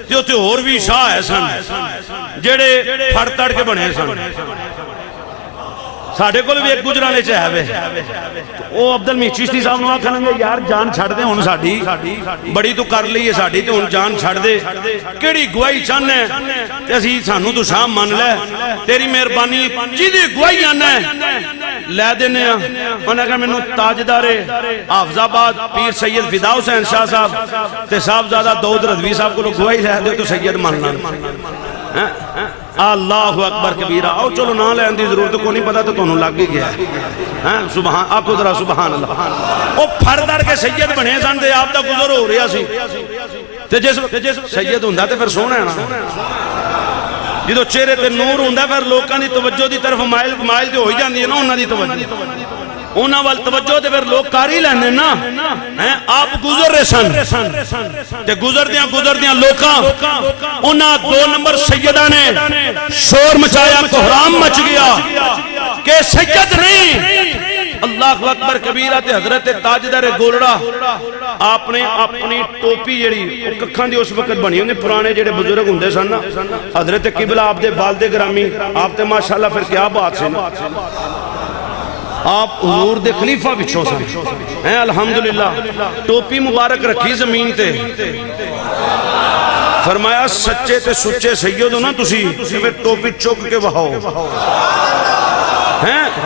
تے اور بھی شاہ ہے سن جڑے پھڑ تڑ کے بنے سن ساڑھے کو بھی ایک گجرانے چاہے او عبدالمجید چشتی صاحب نوہ کھنیں گے یار جان چھڑ دے ہون ساڑھی بڑی تو کر لئیے ساڑھی تے ہون جان چھڑ دے کیڑی گواہی چاہنے تے اسی سانو تو شام مان لے تیری مہربانی جیدی گواہی آنا ہے لے دینے انہیں کہا میں تاجدار حافظ آباد پیر سید فدا حسین شاہ صاحب تے صاحب زیادہ دعود رضوی صاحب کو لوگ گواہی لے دے تو سید ماننا اللہ اکبر کبیرہ آؤ چلو نہ لے اندھی ضرورت کو نہیں پتا تو انہوں لگ ہی گیا ہے سبحان آپ کو ذرا سبحان اللہ وہ پھردر کے سید بنے سن دے آپ دا گزر ہو رہا سی تے جس سید ہوندہ تے پھر سونا ہے نا جدو چہرے تے نور ہوندہ پھر لوکاں دی توجہ دی طرف مائل تے ہوئی جاندی ہے نا انہاں دی توجہ انہاں وال توجہ دے پھر لوگ کاری لینے نا آپ گزر رہے سن تے گزر دیاں لوکاں انہاں 2 نمبر سیدہ نے شور مچایا کوہرام مچ گیا کہ سید نہیں اللہ اکبر کبیرہ تے حضرت تاجدار گولڑا آپ نے اپنی ٹوپی جڑی ککھاں دی اس وقت بنی ہوندے پرانے جڑے بزرگ ہوندے سن نا حضرت قبلہ آپ دے والد گرامی آپ تے ماشاءاللہ پھر کیا بات سے نا آپ حضور دے خلیفہ بچھو سن الحمدللہ ٹوپی مبارک رکھی زمین تے فرمایا سچے تے سچے سید ہو نا تسی پھر ٹوپی چوک کے بہاؤ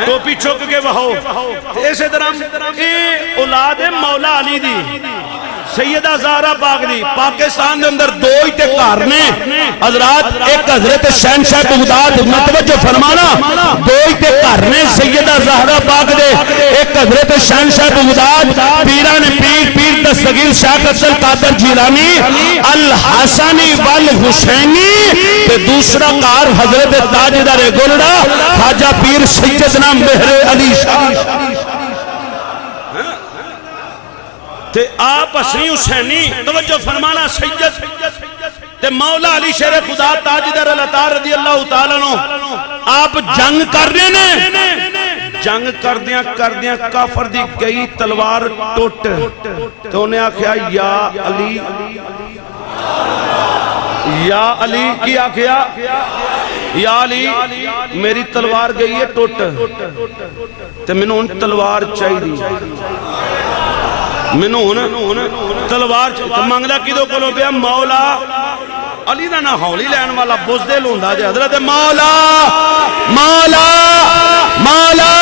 ٹوپی چوک کے بہاؤ ایسے طرح اے اولاد مولا علی دی سیدہ زہرہ پاک دی پاکستان دے اندر 2 ہی تے کارنے حضرات ایک حضرت شہنشاہ بغداد متوجہ فرمانا 2 ہی تے کارنے سیدہ زہرہ پاک دے ایک حضرت شہنشاہ بغداد پیران پیر دستگیر شاہ عبدالقادر جیلانی الحسنی والحسینی تے دوسرا کار حضرت تاجدار گولڑا خواجہ پیر سیدنا مہر علی شاہ تے آپ حسنی حسینی توجہ فرمانا سید تے مولا علی شیر خدا تاجدار اللہ رضی اللہ تعالیٰ عنہ آپ جنگ کر رہے نے جنگ کردیاں کافر دی گئی تلوار ٹوٹ تو انہیں آکھیا یا علی کی آکھیا یا علی میری تلوار گئی ہے ٹوٹ تے میں نے ان تلوار چاہی دی میں نے تلوار مانگلا کی دو کلو پیا مولا علی نہ ہولی لین والا بزدل ہوندہ جے حضرت مولا مولا مولا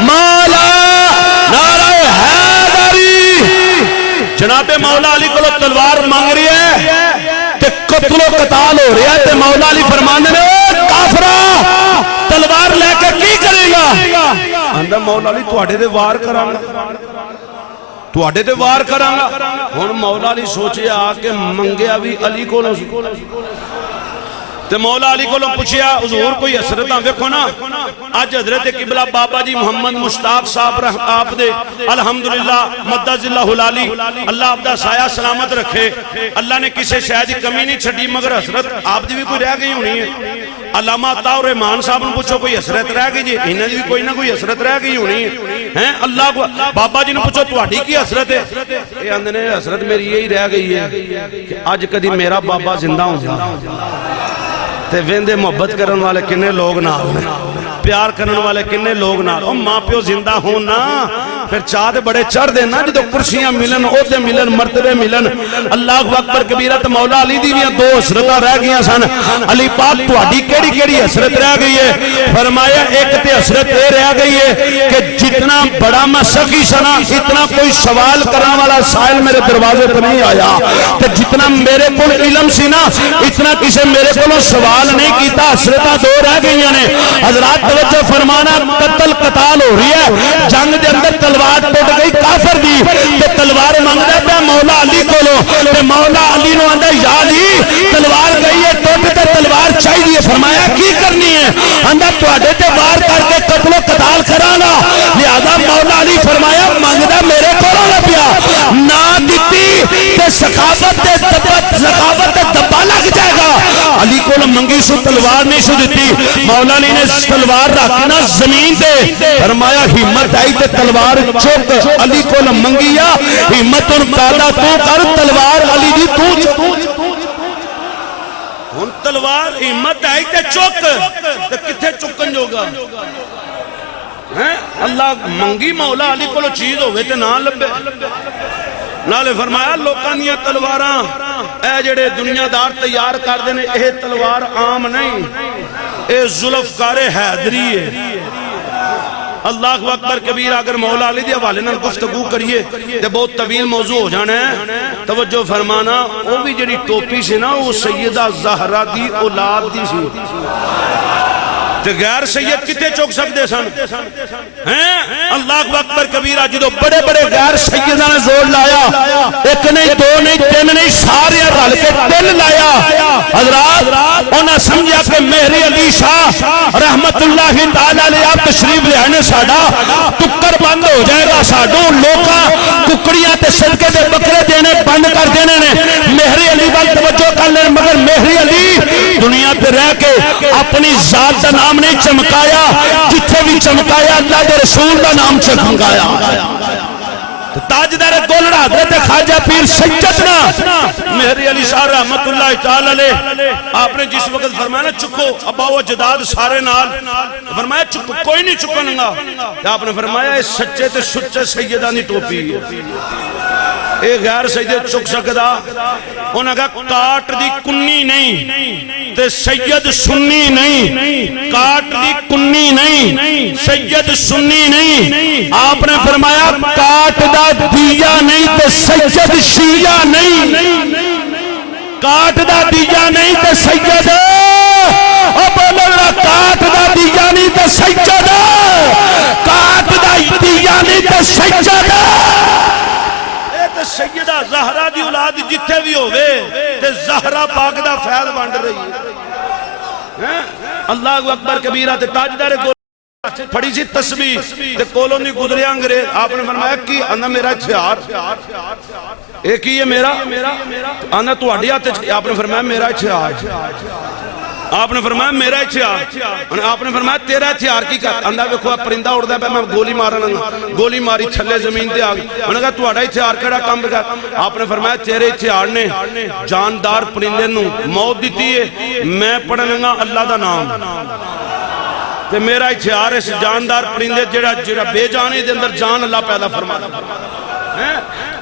مولا نعرہ حیدری جناب مولا علی کو تلوار مانگ رہی ہے کہ قتل و قتال ہو رہا ہے تے مولا علی فرمانے نے کافرہ تلوار لے کے کی کرے گا اندر مولا علی توڑے دے وار کرانگا توڑے دے وار کرانگا ہون مولا علی سوچے آکے منگیا بھی علی کو لو تے مولا علی کو لو پوچھیا حضور کوئی حسرتاں ویکھو نا آج حضرت قبلہ بابا جی محمد مشتاق صاحب آپ دے الحمدللہ مدد اللہ العالی اللہ آپ دا سایہ سلامت رکھے اللہ نے کسے شاید کمی نہیں چھڑی مگر حسرت آپ دی بھی کوئی رہ گئی ہونی ہے علامہ عطا رحمان صاحب نے پوچھو کوئی حسرت رہ گئی جی انہیں بھی کوئی نہ کوئی حسرت رہ گئی ہونی ہے اللہ کو بابا جی نے پوچھو تواڈی کی حسرت ہے یہ اندنے حسرت میری یہی رہ گئی ہے کہ آج کدی میرا بابا زندہ ہوں تے ویندے محبت کرن والے کنے لوگ نہ ہونے پیار کرن والے کنے لوگ نہ ہوں ماں پیو زندہ ہونا پھر چاہتے بڑے چڑھ دینا جدو کرسیاں ملن عہدے ملن مرتبے ملن اللہ اکبر کبیرہ تے مولا علی دی بھی دو حسرتاں رہ گئیاں سن علی پاک تہاڈی کیڑی کیڑی حسرت رہ گئی ہے فرمایا ایک تے حسرت یہ رہ گئی ہے کہ جتنا بڑا میں سخی سنا اتنا کوئی سوال کرنے والا سائل میرے دروازے پر نہیں آیا کہ جتنا میرے کو علم سی نا اتنا کسی میرے کو سوال نہیں کیتا حسرتاں دو رہ گئی ہیں حضرات توجہ فرمانا قتل قتال ہو رہی ہے جنگ دے اندر تلوار ٹوٹ گئی کافر دی تے تلوار منگدا پیا مولا علی کولو تے مولا علی نو آندا یا علی تلوار گئی ہے ٹوٹ تے تلوار چاہیے فرمایا کی کرنی ہے آندا تواڈے تے وار کر کے قتل و قتال کرانا لہذا مولا علی فرمایا منگدا میرے کولو نہ پیا نہ دتی تے سخاوت تے سخاوت تے دبا لگ جائے گا علی کولو منگی سو تلوار نہیں سو دتی مولا علی نے تلوار رکھنا زمین تے فرمایا ہمت آئی تے تلوار چوک علی کولو منگیا ہمت ان پیدا تو کر تلوار علی دی تو ہن تلوار ہمت آئی تے چوک تے کتھے چکن جوگا اللہ منگی مولا علی کولو چیز ہوئے تے نہ لبے نالے فرمایا لوکاں دیاں تلواراں اے جڑے دنیا دار تیار کر دینے اے تلوار عام نہیں اے ذوالفقار حیدری ہے اللہ اکبر کبیر اگر مولا علی دی حوالے نال گفتگو کریے تے بہت طویل موضوع ہو جانا ہے توجہ فرمانا وہ بھی جڑی ٹوپی سی نا وہ سیدہ زہرا دی اولاد دی سی تے غیر سید کتے چوک سکتے سن اللہ اکبر کبیرہ جدو بڑے بڑے غیر سیدہ نے زور لایا ایک نہیں دو نہیں تین نہیں سارے رل کے دل لایا حضرات انہاں سمجھا کہ مہری علی شاہ رحمت اللہ تعالی علیہ آپ تشریف لے آنے ساڑا ٹکر بند ہو جائے گا ساڑوں لوکاں ککڑیاں تے صدقے دے بکرے دینے بند کر دینے نے مہری علی وال توجہ کر لیں مگر مہری علی دنیا پہ رہ کے اپنی ذات دا نام نہیں چمکایا جتھے بھی چمکایا اللہ دے رسول دا نام چمکایا تاجدار گولڑا حضرت خواجہ پیر سجدنا مہری علی شاہ رحمت اللہ تعالی علیہ آپ نے جس وقت فرمایا چکو ابا و جداد سارے نال فرمایا چکو کوئی نہیں چکنگا آپ نے فرمایا اس سچے تے سچے سیدانی ٹوپی اے غیر سیدے چک سکدا انہاں کہا کاٹ دی کنی نہیں تے سید سنی نہیں کاٹ دی کنی نہیں سید سنی نہیں آپ نے فرمایا کاٹ دا دیا نہیں تے سید شیعہ نہیں کاٹ دا دیا نہیں تے سید اب اللہ کاٹ دا دیا نہیں تے سید کاٹ دا دیا نہیں تے سید سیدہ زہرہ دی اولاد جتھے بھی ہوئے تے زہرہ پاک دا فیض بانڈ رہی ہے اللہ اکبر کبیرہ تے تاجدار پھڑی سی تسبیح تے کولوں نہیں گزرے انگریز آپ نے فرمایا کہ انا میرا ہتھیار ایک ہی ہے میرا انا تو اڈیا تے آپ نے فرمایا میرا ہتھیار آپ نے فرمایا میرا ہتھیار آپ نے فرمایا تیرا ہتھیار کی کر اندھا ویکھو پرندہ اڑدا پیا میں گولی مارنا گولی ماری تھلے زمین تے آ گئی انہوں نے کہا تہاڈا ہتھیار کیڑا کم کر آپ نے فرمایا تیرے ہتھیار نے جاندار پرندے نو موت دتی ہے میں پڑھنگا اللہ دا نام تے میرا ہتھیار اس جاندار پرندے جڑا بے جانے دے اندر جان اللہ پیدا فرماتا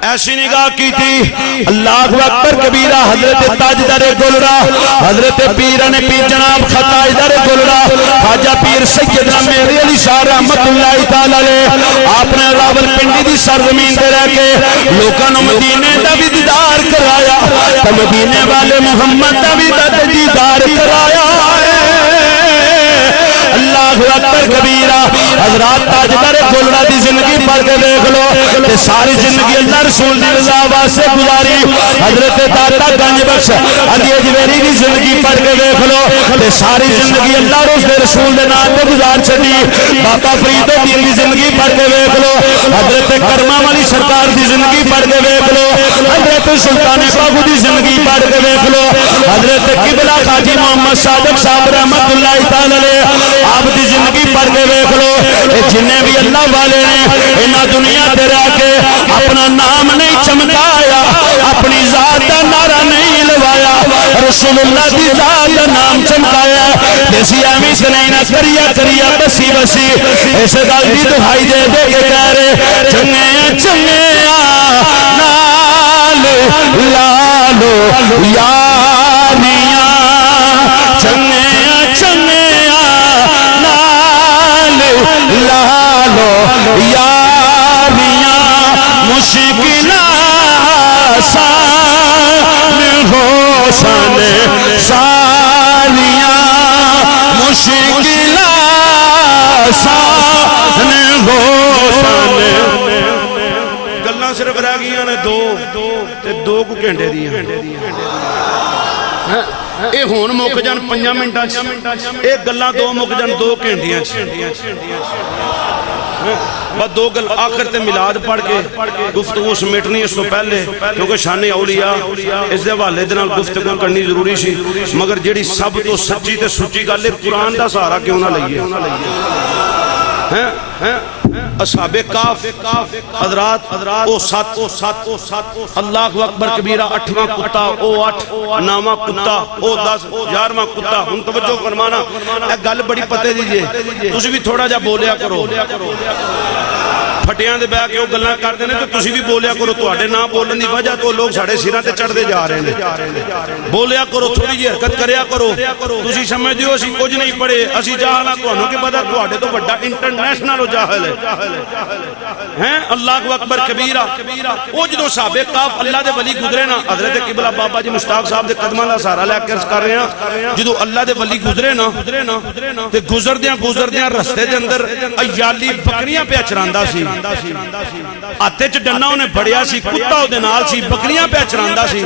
ایسی نگاہ کی تھی اللہ اکبر کبیرہ حضرت تاجدار گولڑا حضرت پیران پیر جناب خطاجدار گولڑا خواجہ پیر سیدنا مہری علی شاہ رحمت اللہ تعالی علیہ آپ نے راول پنڈی دی سرزمین دے رہ کے لوکاں نو مدینے دا بھی دیدار کرایا تے مدینے والے محمد دا بھی دیدار کرایا اللہ اکبر کبیرہ حضرات تاجدار گولڑا دی زندگی پڑھ کے دیکھ لو تے ساری زندگی اللہ رسول دی رضا واسطے گزاری حضرت داتا گنج بخش علی اجمیری دی زندگی پڑھ کے دیکھ لو تے ساری زندگی اللہ اور رسول دے نام تے گزار چھڈی بابا فرید الدین دی زندگی پڑھ کے دیکھ لو حضرت کرما والی سرکار دی زندگی پڑھ کے دیکھ لو حضرت سلطان باہو دی زندگی پڑھ کے دیکھ لو حضرت قبلہ حاجی محمد صادق صاحب رحمت اللہ تعالی علیہ آپ دی زندگی پڑھ کے دیکھ لو جنہیں بھی اللہ والے نے انہاں دنیا تے رہ کے اپنا نام نہیں چمکایا اپنی ذات دا نعرہ نہیں لوایا رسول اللہ دی ذات دا نام چمکایا دیسی ایمی سنائی نہ کریا کریا بسی بسی اس گل دی دہائی دے دے کے کہہ رہے چنگے چنگے نال لالو یاریاں چنگے چنگے نال لالو یاریاں مشکل آسان ہو سن سالیاں مشکل آسان ہو سن گلاں صرف رہ گئیاں نے دو تے دو کو گھنٹے دیاں اے ہون مک جان 5 منٹاں اے گلاں دو مک جان 2 گھنٹیاں بس دو گل آخر تے میلاد پڑھ کے گفتگو سمیٹنی اس تو پہلے کیونکہ شان اولیاء اس دے حوالے دے نال گفتگو کرنی ضروری سی مگر جیڑی سب تو سچی تے سچی گل ہے قرآن دا سہارا کیوں نہ لئیے اصحاب کاف حضرات او سات اللہ اکبر کبیرہ 8واں کتا او 8 9واں کتا او 10 11واں کتا ہن توجہ فرمانا اے گل بڑی پتے دیجئے تسی بھی تھوڑا جا بولیا کرو پھٹیاں دے بہ کے او گلاں کردے نے تے تسی بھی بولیا کرو تواڈے نہ بولن دی وجہ تو لوگ ساڈے سراں تے چڑھدے جا رہے ہیں بولیا کرو تھوڑی جی حرکت کریا کرو تسی سمجھ دیو اسی کچھ نہیں پڑھے اسی جاہل ہاں تانوں کی پتہ تواڈے تو بڑا انٹرنیشنل ہو جاہل ہے اللہ اکبر کبیرہ او جدوں صحابہ کاف اللہ دے ولی گزرے نا حضرت قبلہ بابا جی مشتاق صاحب دے قدماں دا سہارا لے کے عرض کر رہے ہیں جدوں اللہ دے ولی گزرے نا تے گزردیاں رستے دے اندر ایالی بکریاں پہ چراندا سی آتے چ ڈنہ انہیں بڑیا سی کتا او دے نال سی بکریاں پہ چراندا سی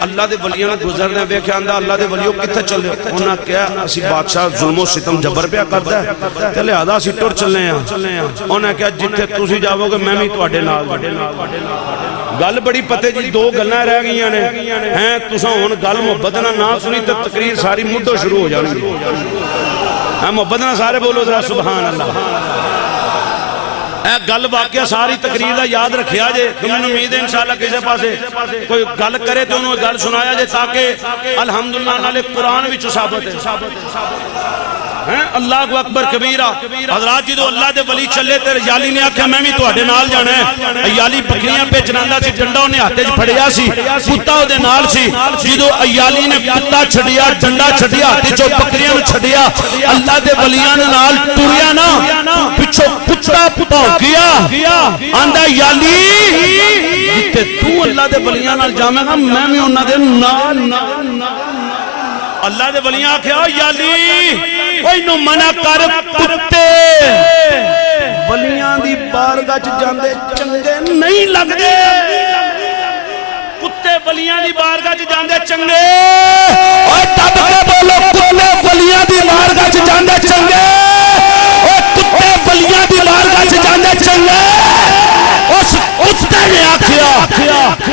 اللہ دے ولیاں نے گزرنے ویکھیا آندا اللہ دے ولیو کتھے چلے انہاں کہیا اسی بادشاہ ظلم و ستم جبر پہ کردا ہے تے لہذا اسی ٹر چلنے ہیں انہاں کہیا جتھے تسی جاؤ گے میں بھی تواڈے نال گل بڑی پتے جی دو گلاں رہ گئیاں نے ہیں تساں ہن گل محبت نہ سنی تے تقریر ساری مڈو شروع ہو جانی ہے محبت نہ سارے بولو ذرا سبحان اللہ اے گل واقعہ ساری تقریر دا یاد رکھیا جے تمہیں امید ہے انشاءاللہ کسے پاسے کوئی گل کرے تو انہوں گل سنایا جے تاکہ الحمدللہ نالے قرآن بھی ثابت ہے اللہ اکبر کبیرہ حضرات جی تو اللہ دے ولی چلے تے یالی نے آکھیا میں بھی تواڈے نال جانا ہے یالی بکریاں پہ چراندا سی ڈنڈا انہیں ہاتھ وچ پھڑیا سی کتا او دے نال سی جدوں یالی نے کتا چھڈیا ڈنڈا چھڈیا ہاتھ چوں بکریاں نوں چھڈیا اللہ دے ولیاں نال ٹریا نا پچھوں کتا بھونکیا آندا یالی جتے تو اللہ دے ولیاں نال جاویں گا میں بھی انہاں دے نال اللہ دے ولیاں آکھیا یالی کوئی نو منع کر کتے ولیاں دی بارگاہ چ جاندے چنگے نہیں لگدے کتے ولیاں دی بارگاہ چ جاندے چنگے اوے دب کے بولو کتے ولیاں دی بارگاہ چ جاندے چنگے اوے کتے ولیاں دی بارگاہ چ جاندے چنگے اس کتے نے آکھیا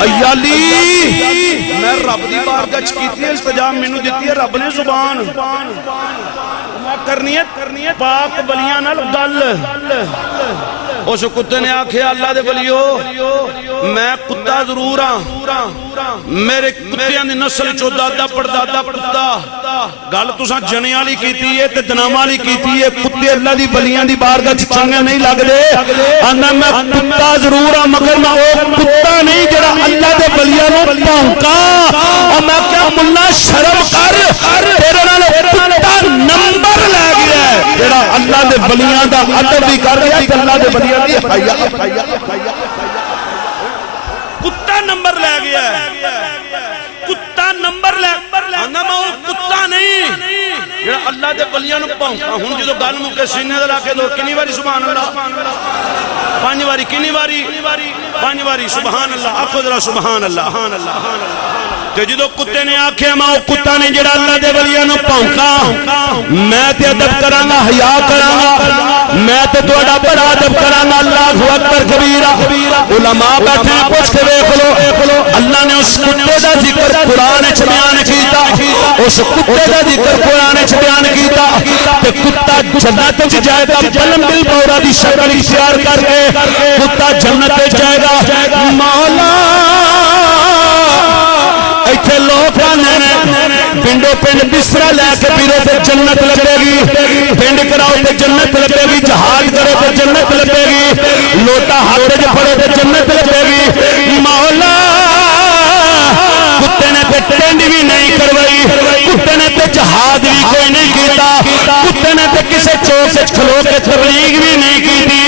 ایالی میں رب دی بارگاہ چ کیتی ہے التجا مینوں دتی ہے رب نے زبان میں کرنی ہے پاک ولیاں نال گل اس کتے نے آکھیا اللہ دے ولیو میں کتا ضرور ہاں میرے کتیاں دی نسل چو دادا پردادا کتا گل تساں جنے والی کیتی ہے تے دنام والی کیتی ہے کتے اللہ دی ولیاں دی بارگاہ چ چنگے نہیں لگدے آنا میں کتا ضرور ہاں مگر میں او کتا نہیں جڑا اللہ دے ولیاں نوں بھونکا اور میں کیا ملا شرم کر تیرے نال کتا نمبر لے گیا ہے جڑا اللہ دے ولیاں دا ادب بھی کر گیا تے اللہ دے ولیاں دی حیا کتا نمبر لے گیا ہے کتا نمبر لے آنا میں وہ کتا نہیں جڑا اللہ دے ولیاں نوں بھونکا ہن جدوں گل مکے سینے تے لا کے دو کنی واری سبحان اللہ 5 واری کنی واری 5 واری سبحان اللہ آکھو ذرا سبحان اللہ تے جدوں کتے نے آکھیا میں او کتا نے جڑا اللہ دے ولیاں نوں بھونکا میں تے ادب کراں گا حیا کراں گا میں تے تہاڈا بڑا ادب کراں گا اللہ اکبر کبیرہ علماء بیٹھے پوچھ کے ویکھ لو اللہ نے اس کتے دا ذکر قرآن وچ بیان کیتا اس کتے دا ذکر قرآن وچ بیان کیتا تے کتا جنت وچ جائے گا بلم بالبورا دی شکل اختیار کر کے کتا جنت وچ جائے گا مولا ایتھے لوگ آنے پنڈو پنڈ بسرا لے کے پیرو تے جنت لگے گی، پنڈ کراؤ تے جنت لگے گی، جہاد کرو تے جنت لگے گی، لوٹا ہاتھ وچ پھڑو تے جنت لگے گی۔ مولا کتے نے تے ٹینڈ بھی نہیں کروائی، کتے نے تے جہاد بھی کوئی نہیں کیتا، کتے نے تے کسے چوک وچ کھلو کے تبلیغ بھی نہیں کیتی،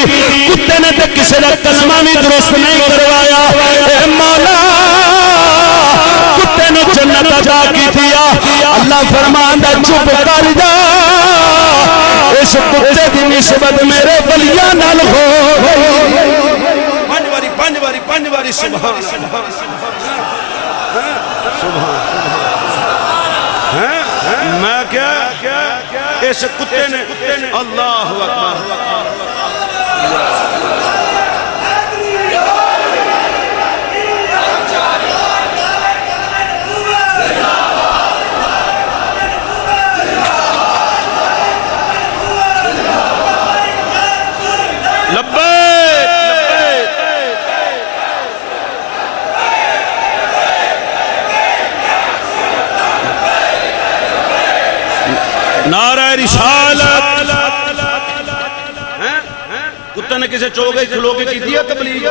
کتے نے تے کسے دا کلمہ بھی درست نہیں کروایا۔ اے مولا کتے نے جنت عطا کی دیا، اللہ فرماندا چپ کر جا، اس کتے دی نسبت میرے ولیاں نال ہو گئی۔ پنج واری سبحان میں کیا اس کتے نے اللہ اکبر نعرہ رسالت، کتے نے کسے چوک وچ کھلو کے کیتی ہے تبلیغ؟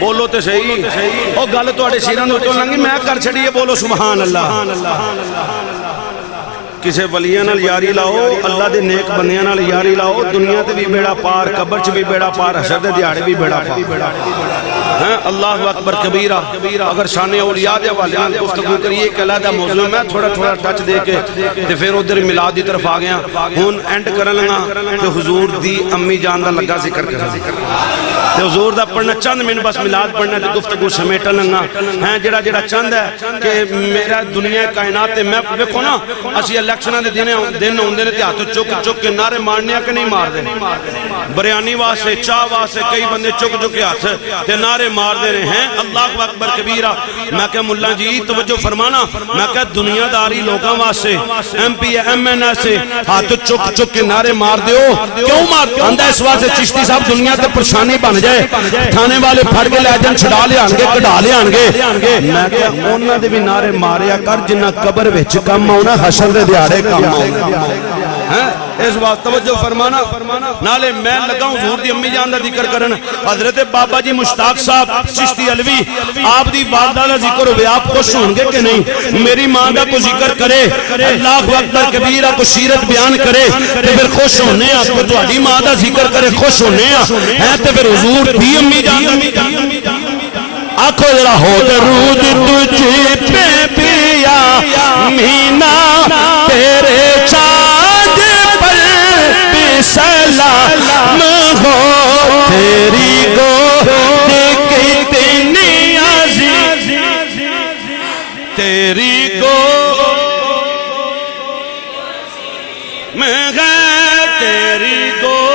بولو تے صحیح، او گل تواڈے سیراں دے اوتوں لنگی میں کر چھڑی ہے، بولو سبحان اللہ۔ کسے ولیاں نال یاری لاؤ، اللہ دے نیک بندیاں نال یاری لاؤ، دنیا تے بھی بیڑا پار، قبر چ بھی بیڑا پار، حشر دے دیہاڑے بھی بیڑا پار۔ اللہ اکبر کبیرہ۔ اگر شان اولیاء دے حوالے نال گفتگو کریے ایک علیحدہ موضوع، میں تھوڑا ٹچ دے کے تے پھر ادھر میلاد دی طرف آ گیا، ہن اینڈ کرن لگا تے حضور دی امی جان دا لگا ذکر کرنا تے حضور دا پڑھنا چند منٹ بس میلاد پڑھنا تے گفتگو سمیٹن لگا ہیں جڑا چند ہے کہ میرا دنیا کائنات تے میں ویکھو نا اسی الیکشناں دے دن ہوندے نے تے ہاتھ چک کے نعرے مارنے کہ نہیں مار دے، بریانی واسطے چاہ واسطے کئی بندے چک کے ہاتھ تے نعرے مار دے رہے ہیں۔ اللہ اکبر کبیرہ۔ میں کہ ملا جی توجہ فرمانا، میں کہ دنیا داری لوگاں واسطے ایم پی ایم این اے سے ہاتھ چک کے نعرے مار دیو، کیوں مار آندا اس واسطے چشتی صاحب دنیا تے پریشانی بن جائے، تھانے والے پھڑ کے لے جان چھڑا لے آن گے کڈا لے آن گے۔ میں کہ انہاں دے بھی نعرے ماریا کر جنہ قبر وچ کم آونا، حشر دے دیہاڑے کم آونا۔ اس واسطے توجہ فرمانا، نالے میں لگا حضور دی امی جان دا ذکر کرن، حضرت بابا جی مشتاق صاحب چشتی علوی آپ دی والدہ دا ذکر ہوئے، آپ خوش ہوں گے کہ نہیں؟ میری ماں دا کو ذکر کرے، اللہ اکبر کبیرہ کو سیرت بیان کرے تے پھر خوش ہونے ہیں، آپ کو تہاڈی ماں دا ذکر کرے خوش ہونے ہیں تے پھر حضور دی امی جان آنکھو ذرا ہو درود تجھ پہ پیا مینا تیرے چاند پر بھی سلام ہو، تیری گود کتنی عزیز، تیری گود میں ہے، تیری گود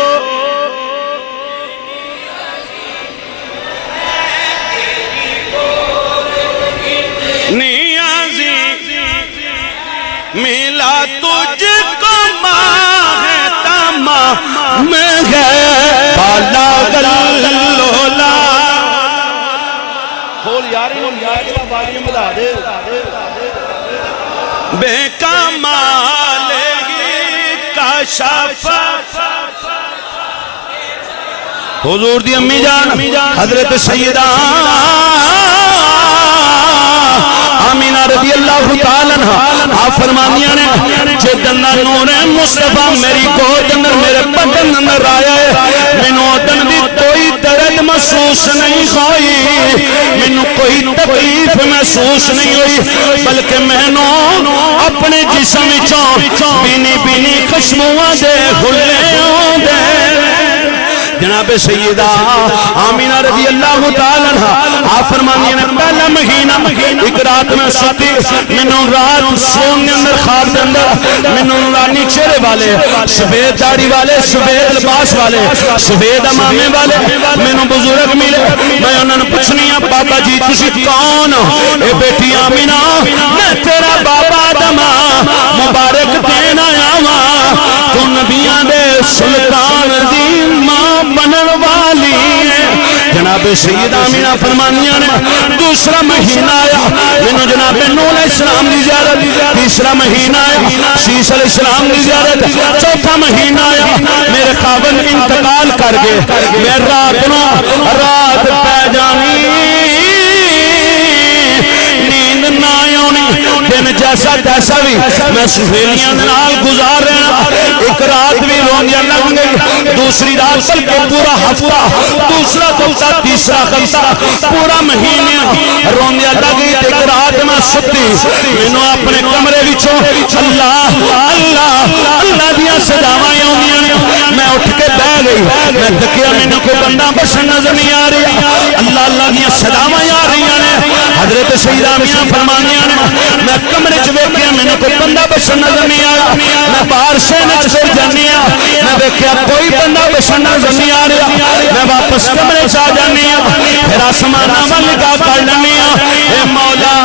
ملا تجھ کو ماہ تمام ہے بالا گلولا۔ کھول یاری ہوں جائے بالی ملا دے بے کمال کشف حضور دی امی جان حضرت سیدہ آمینہ رضی اللہ تعالیٰ عنہ آپ فرمانیاں نے جدن نور مصطفیٰ میری گود اندر میرے بدن اندر آیا ہے، مینوں ادن دی کوئی درد محسوس نہیں ہوئی، مینوں کوئی تکلیف محسوس نہیں ہوئی، بلکہ مینوں اپنے جسم وچوں بینی بینی خشمواں دے گھلے دے۔ جناب سیدہ آمینہ رضی اللہ تعالیٰ عنہ آپ فرمانی نے پہلا مہینہ ایک رات میں ستی، منوں رات سون کے اندر خواب دے اندر منوں رانی چہرے والے، سفید داڑھی والے، سفید لباس والے، سفید امامے والے منوں بزرگ ملے۔ میں انہوں نے پوچھنی ہے بابا جی تسی کون؟ اے بیٹی آمینہ میں تیرا بابا دما مبارک دین آیا ہاں، تو نبیان دے سلطان دی ماں بنن والی ہے۔ جناب جناب سیدہ آمینہ فرمانیاں نے دوسرا مہینہ آیا میں جناب نوح علیہ السلام دی زیارت، تیسرا مہینہ آیا شیش علیہ السلام دی زیارت، چوتھا مہینہ آیا میرے خاوند انتقال کر گئے، میں رات پہ جانی نیند نہ آونی، دن جیسا تیسا بھی میں سہیلیاں نال گزار رہا، ایک رات بھی روندیاں لگ گئی، دوسری رات بلکہ پورا ہفتہ، دوسرا ہفتہ، تیسرا ہفتہ، پورا مہینے روندیاں لگ گئی، ایک رات میں ستی مینوں اپنے کمرے وچوں اللہ اللہ اللہ دیاں صداواں آوندیاں نے، میں اٹھ کے بیٹھ گئی، میں تکیا مینوں کوئی بندہ بشن نظر نہیں آ رہا، اللہ اللہ دیاں صداواں آ رہی نے، حضرت سیدہ آمینہ فرمانیاں نے میں کمرے چ ویکھیا مینوں کوئی بندہ بشن نظر نہیں آیا، میں باہر شہنے چ پھر جانی ہاں، میں ویکھیا کوئی بندہ بشن نظر نہیں آ رہا، میں واپس کمرے چ آ جانی ہاں، پھر آسماناں ول نگاہ کر لینی ہاں، اے مولا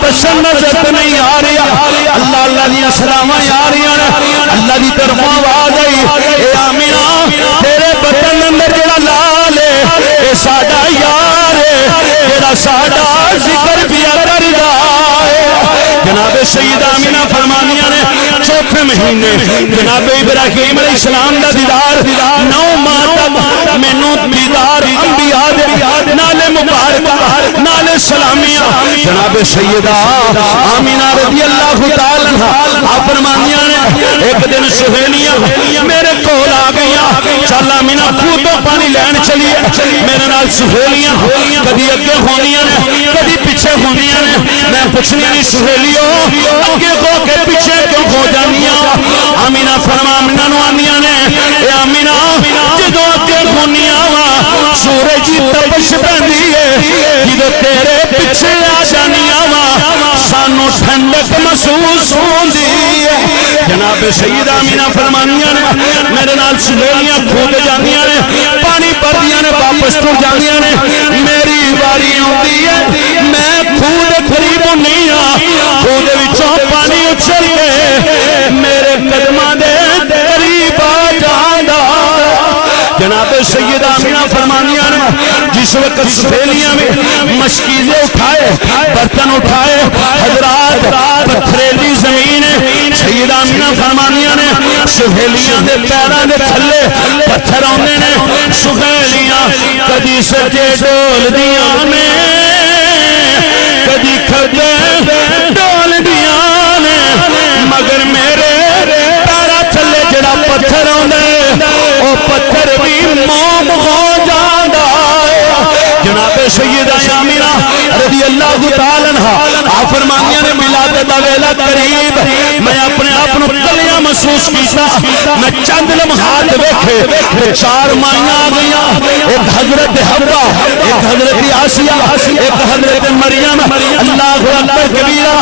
بشن نظر نہیں آ رہا، اللہ اللہ دیاں سلاماں آ رہی ہیں، اللہ دی طرفوں آواز آئی، اے آمینہ تیرے بطن اندر جڑا لال ہے اے ساڈا یار ہے، جڑا ساڈا ذکر پیا کردا ہے، جناب سیدہ آمینہ فرمانیاں نے چوتھے مہینے جناب ابراہیم علیہ السلام دا دیدار 9 ماہ تک مینوں دیدار انبیاء دے نالے مبارک نالے سلامیاں، جناب سیدہ آمینہ رضی اللہ تعالی عنہا آپ فرمانیاں نے ایک دن سہیلیاں میرے کول آ گئیاں، چل آمینہ کھوتوں پانی لین چلیے، میرے نال سہیلیاں کدی اگے ہونیاں نے کدی پیچھے ہونیاں نے، میں پوچھنی نہیں سہیلیوں اگے ہو کے پیچھے کیوں ہو جانیاں، آمینہ فرمانیاں نو آنیاں نے اے آمینہ جدو اگے ہونیاں وا سورج کی تپش پیندی ہے، جدو تیرے پیچھے آ جانیاں وا سانو ٹھنڈک محسوس ہوندی ہے، جناب سیدہ آمینہ فرمانیاں نے میرے نال سہیلیاں کھود جانیاں نے پانی پردیاں نے واپس ٹر جانیاں نے، میری باری ہوندی ہے میں کھود قریب نہیں ہاں، کھود وچوں پانی اچھل کے میرے قدماں دے قریب آ جاندا، جناب سیدہ آمینہ فرمانیاں نے جس وقت سہیلیاں میں مشکیزیں اٹھائے برتن اٹھائے حضرات پتھریلی زمین سیدہ آمینہ فرمانیاں نے سہیلیاں دے پیراں دے تھلے پتھر آنے نے، سہیلیاں کدی سجے ڈول دیاں نے کدی کھجے ڈول دیاں نے، مگر میرے پیرا تھلے جڑا پتھر آنے او پتھر بھی موم ہو جاندا ہے، جناب سیدہ آمینہ رضی اللہ تعالی عنہا آپ فرمانیاں نے ولادت دا ویلا قریب، میں اپنے آپ نو کلیاں محسوس کیتا، میں چند لمحات ویکھے 4 مائیاں آ گئیاں، ایک حضرت حوا، ایک حضرت آسیہ، ایک حضرت مریم، اللہ اکبر کبیرہ،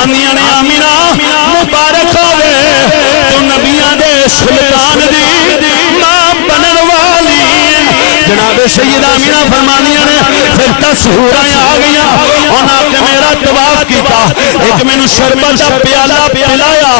آنیاں نے آمینہ مبارک ہوئے تو نبیاں دے سلطان دی ماں بنن والی، جناب سیدہ آمینہ فرمانیاں نے پھر 10 حوریں آ گئیاں، انہاں کے میرا طواف کیتا، ایک مینوں شربت دا پیالہ پلایا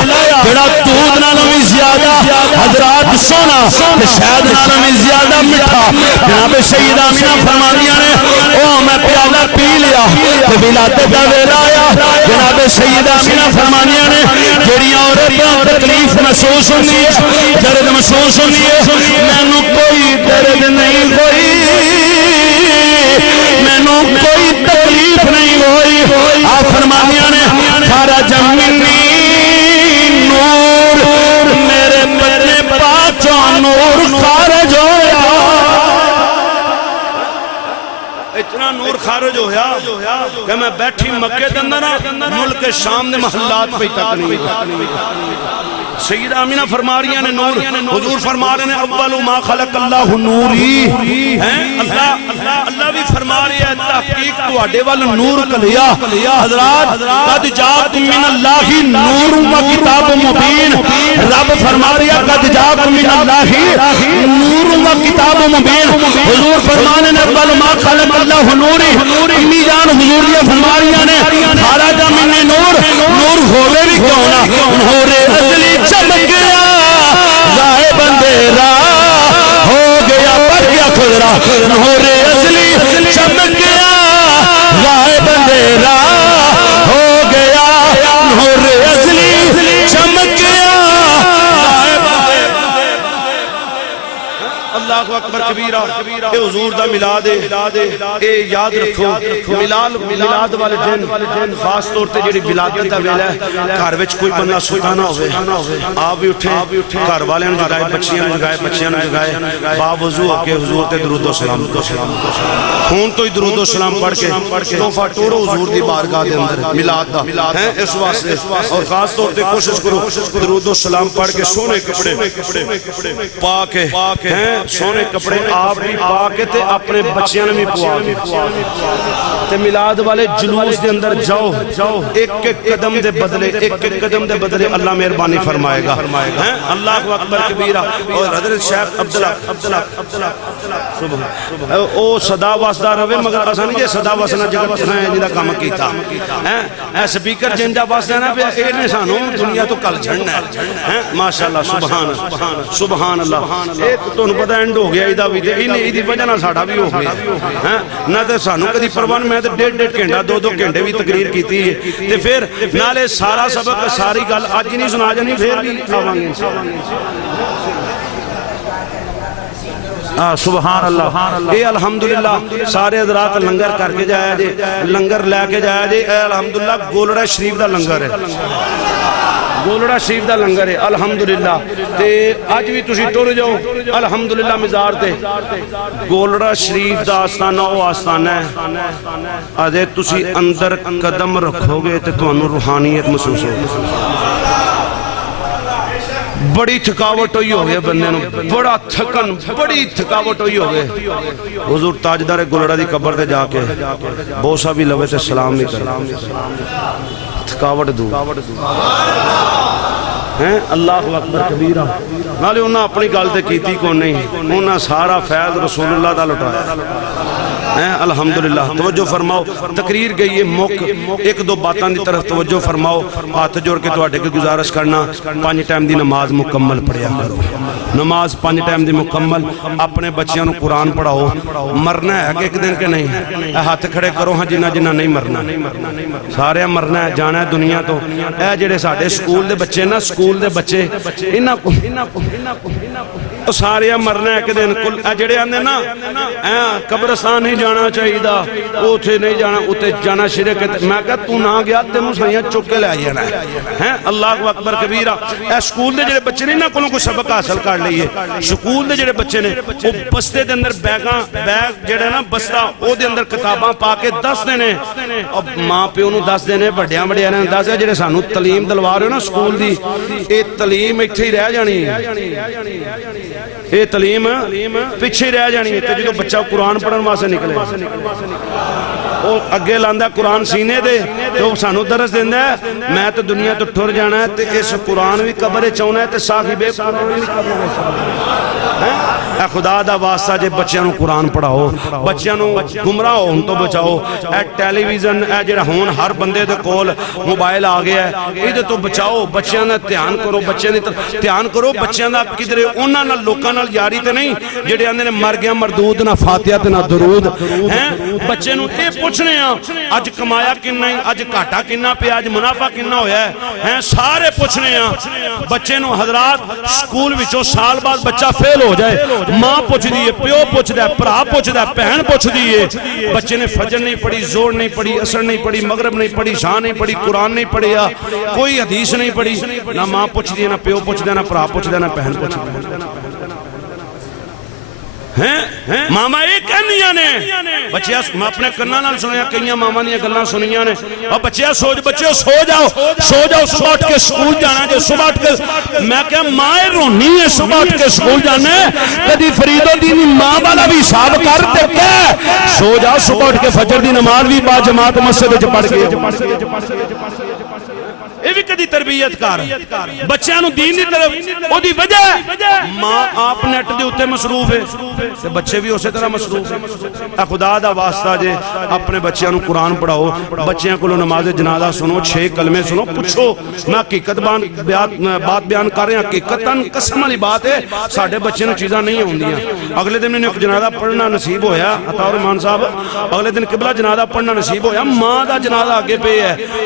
جڑا دودھ نالوں بھی زیادہ حضرات سونا تے شہد نالوں بھی زیادہ میٹھا، جناب سیدہ آمینہ فرمانیاں نے او میں پیالہ پی لیا تے ولادت دا ویلا آیا، جناب سیدہ آمینہ فرمانیاں نے جڑیاں عورتاں تکلیف محسوس ہوندی ہے درد محسوس ہوندی ہے، مینوں کوئی درد نہیں ہوئی، مینوں کوئی تکلیف نہیں ہوئی، آپ فرمانیاں نے خرج منی نور، میرے بدن پاچوں نور خارج ہویا، اتنا نور خارج ہویا کہ میں بیٹھی مکے دے اندر ملک شام دے محلات پہ تک نہیں، سیدہ آمینہ فرما رہی ہیں نور، حضور فرما رہے ہیں اول ما خلق اللہ نوری، اللہ بھی فرما رہی ہے تحقیق تو آڈے والا نور کلیا، حضرات قد جاکم من اللہ نور و کتاب مبین، رب فرما رہی ہے قد جاکم من اللہ نور و کتاب مبین، حضور فرما رہے ہیں اول ما خلق اللہ نوری، امی جان حضور یہ فرما رہی ہیں خارج من نور، نور ہوئے بھی کیوں نہ نور ازلی چمک گیا غائب اندھیرا اللہ اکبر کبیرہ اے حضور دا میلاد ہے اے یاد رکھو میلاد والے دن خاص طور تے جڑی ولادت دا ویلا ہے گھر وچ کوئی بندہ ستا نہ ہوئے آپ بھی اٹھے گھر والے نوں جگائے بچیاں نوں جگائے با وضو ہو کے حضور تے درود و سلام ہون تو ہی درود و سلام پڑھ کے تحفہ ٹوڑو حضور دی بارگاہ دے اندر میلاد دا ہیں اس واسطے اور خاص طور تے کوشش کرو درود و سلام پڑھ کے سونے کپڑے پا کے ہیں سونے کپڑے آپ بھی پا کے تے اپنے بچیاں بھی پوا کے تے میلاد والے جلوس دے اندر جاؤ ایک ایک قدم دے بدلے اللہ مہربانی فرمائے گا ہیں اللہ اکبر کبیرہ اور حضرت شیخ عبداللہ او صدا واسدہ روے مگر اساں نہیں جے صدا واسنا جگت ہے جنہاں کام کیتا ہیں اے سپیکر جنجا واسدہ نا پہ اے نے سانو دنیا تو کل چھڑنا ہے ماشاءاللہ سبحان اللہ ایک تو پتہ اینڈ ہو گیا ایدہ بھی دے ایدی وجہ نہ ساڑھا بھی ہو گیا نہ تے سانو کدی پروان میں تے 1.5 گھنٹہ 2 گھنٹے بھی تقریر کیتی ہے تے پھر نالے سارا سبق ساری گل اج نہیں سنا جانی پھر بھی آوانگے سبحان اللہ اے الحمدللہ سارے حضرات لنگر کر کے جایا جے لنگر لے کے جایا جے اے الحمدللہ گولڑا شریف دا لنگر ہے گولڑا شریف دا لنگر ہے الحمدللہ تے آج بھی تسی ٹر جاؤ الحمدللہ مزار تے گولڑا شریف دا آستانہ او آستانہ ہے آجے تسی اندر قدم رکھو گے تے تو انہوں روحانیت محسوس ہوگی بڑی تھکاوٹ ہوئی ہو گئے بندے نو بڑی تھکاوٹ ہوئی ہو گئے حضور تاجدار گولڑا دی قبر تے جا کے بوسا بھی لوے تے سلام بھی کر تھکاوٹ دو ہیں اللہ اکبر کبیرہ نالے انہاں اپنی گل تے کیتی کو نہیں انہاں سارا فیض رسول اللہ دا لٹایا الحمدللہ توجہ فرماؤ تقریر گئی ہے موقع ایک دو باتاں دی طرف توجہ فرماؤ ہاتھ جوڑ کے تواڈے کے گزارش کرنا 5 ٹائم دی نماز مکمل پڑھیا کرو نماز 5 ٹائم دی مکمل اپنے بچیاں نو قرآن پڑھاؤ مرنا ہے کہ ایک دن کے نہیں ہاتھ کھڑے کرو ہاں جنہ نہیں مرنا سارے مرنا ہے جانا ہے دنیا تو اے جڑے ساڈے سکول دے بچے نا سکول دے بچے انہاں کو سارے مرنا ہے کہ دن جڑے آندے نا قبرستان نہیں جانا چاہیے دا اوتھے نہیں جانا اوتھے جانا شرک ہے میں کہا تو نہ گیا تینوں سائیاں چک کے لے جانا ہے اللہ اکبر کبیرہ اے سکول دے جڑے بچے نے نہ کولوں کوئی سبق حاصل کر لئیے سکول دے جڑے بچے نے او بستے دے اندر بیگ جڑے نا بستا او دے اندر کتاباں پا کے دس دینے اب ماں پیو نوں دس دینے بڑیاں نے دس جڑے سانو تعلیم دلوا رہے ہو نا سکول دی اے تعلیم ایتھے ہی رہ جانی اے تعلیم پیچھے رہ جانی ہے تو جدو بچہ قرآن پڑھن واسطے نکلے وہ اگے لاندا قرآن سینے دے تو سانو درس دیندا ہے میں تو دنیا تو ٹر جانا ہے تے اس قرآن بھی قبر چاہنا ہے تے صاحب قرآن بھی قبر اے خدا دا واسطہ جے بچیاں نو قرآن پڑھاؤ بچیاں نو گمراہ ہون تو بچاؤ اے ٹیلی ویژن اے جڑا ہون ہر بندے دے کول موبائل آ گیا ہے ایدے تو بچاؤ بچیاں دا دھیان کرو بچیاں دی دھیان کرو بچیاں دا کدھر انہاں نال لوکاں نال یاری تے نہیں جڑے آندے نے مر گیا مردود نہ فاتحہ تے نہ درود ہیں بچے نو اے پوچھنے ہاں اج کمایا کنا ہی اج گھاٹا کنا پہ اج منافع کنا ہویا ہے ہیں سارے پوچھنے ہاں بچے نو حضرات سکول وچوں سال بعد بچہ فیل ہو جائے ماں پوچھ دیئے پیو پوچھ دے بھرا پوچھ دے بہن پوچھ دیئے بچے نے فجر نہیں پڑھی زور نہیں پڑھی عصر نہیں پڑھی مغرب نہیں پڑھی شاہ نہیں پڑھی قرآن نہیں پڑھیا کوئی حدیث نہیں پڑھی نہ ماں پوچھ دیئے نہ پیو پوچھ دے نہ بھرا پوچھ دے نہ بہن پوچھ دے ماما ایک کہنیاں نے بچیا میں اپنے کناں نال سنیا کئیاں ماما دیاں گلاں سنیاں نے اور بچیا بچے سو جاؤ صبح اٹھ کے سکول جانا جے صبح اٹھ کے میں کہا ماں رونی ہے صبح اٹھ کے سکول جانا ہے کدی فرید الدین ماں والا بھی حساب کر تے کہ سو جاؤ صبح اٹھ کے فجر دی نماز بھی با جماعت مسجد وچ پڑھ کے یہ بھی کدی تربیت کار بچیاں نو دین دی طرف او دی وجہ ماں آپ نیٹ دے اوتے مصروف ہے تے بچے بھی اسی طرح مصروف ہیں اے خدا دا واسطہ جے اپنے بچیاں نو قرآن پڑھاؤ بچیاں کو نماز جنازہ سنو 6 کلمے سنو پوچھو میں حقیقت بات بیان کر رہے ہیں حقیقتاً قسم والی بات ہے ساڈے بچے نو چیزاں نہیں ہوندیاں اگلے دن انہیں جنازہ پڑھنا نصیب ہویا عطا الرحمان صاحب اگلے دن قبلہ جنازہ پڑھنا نصیب ہویا ماں دا جنازہ آگے پہ ہے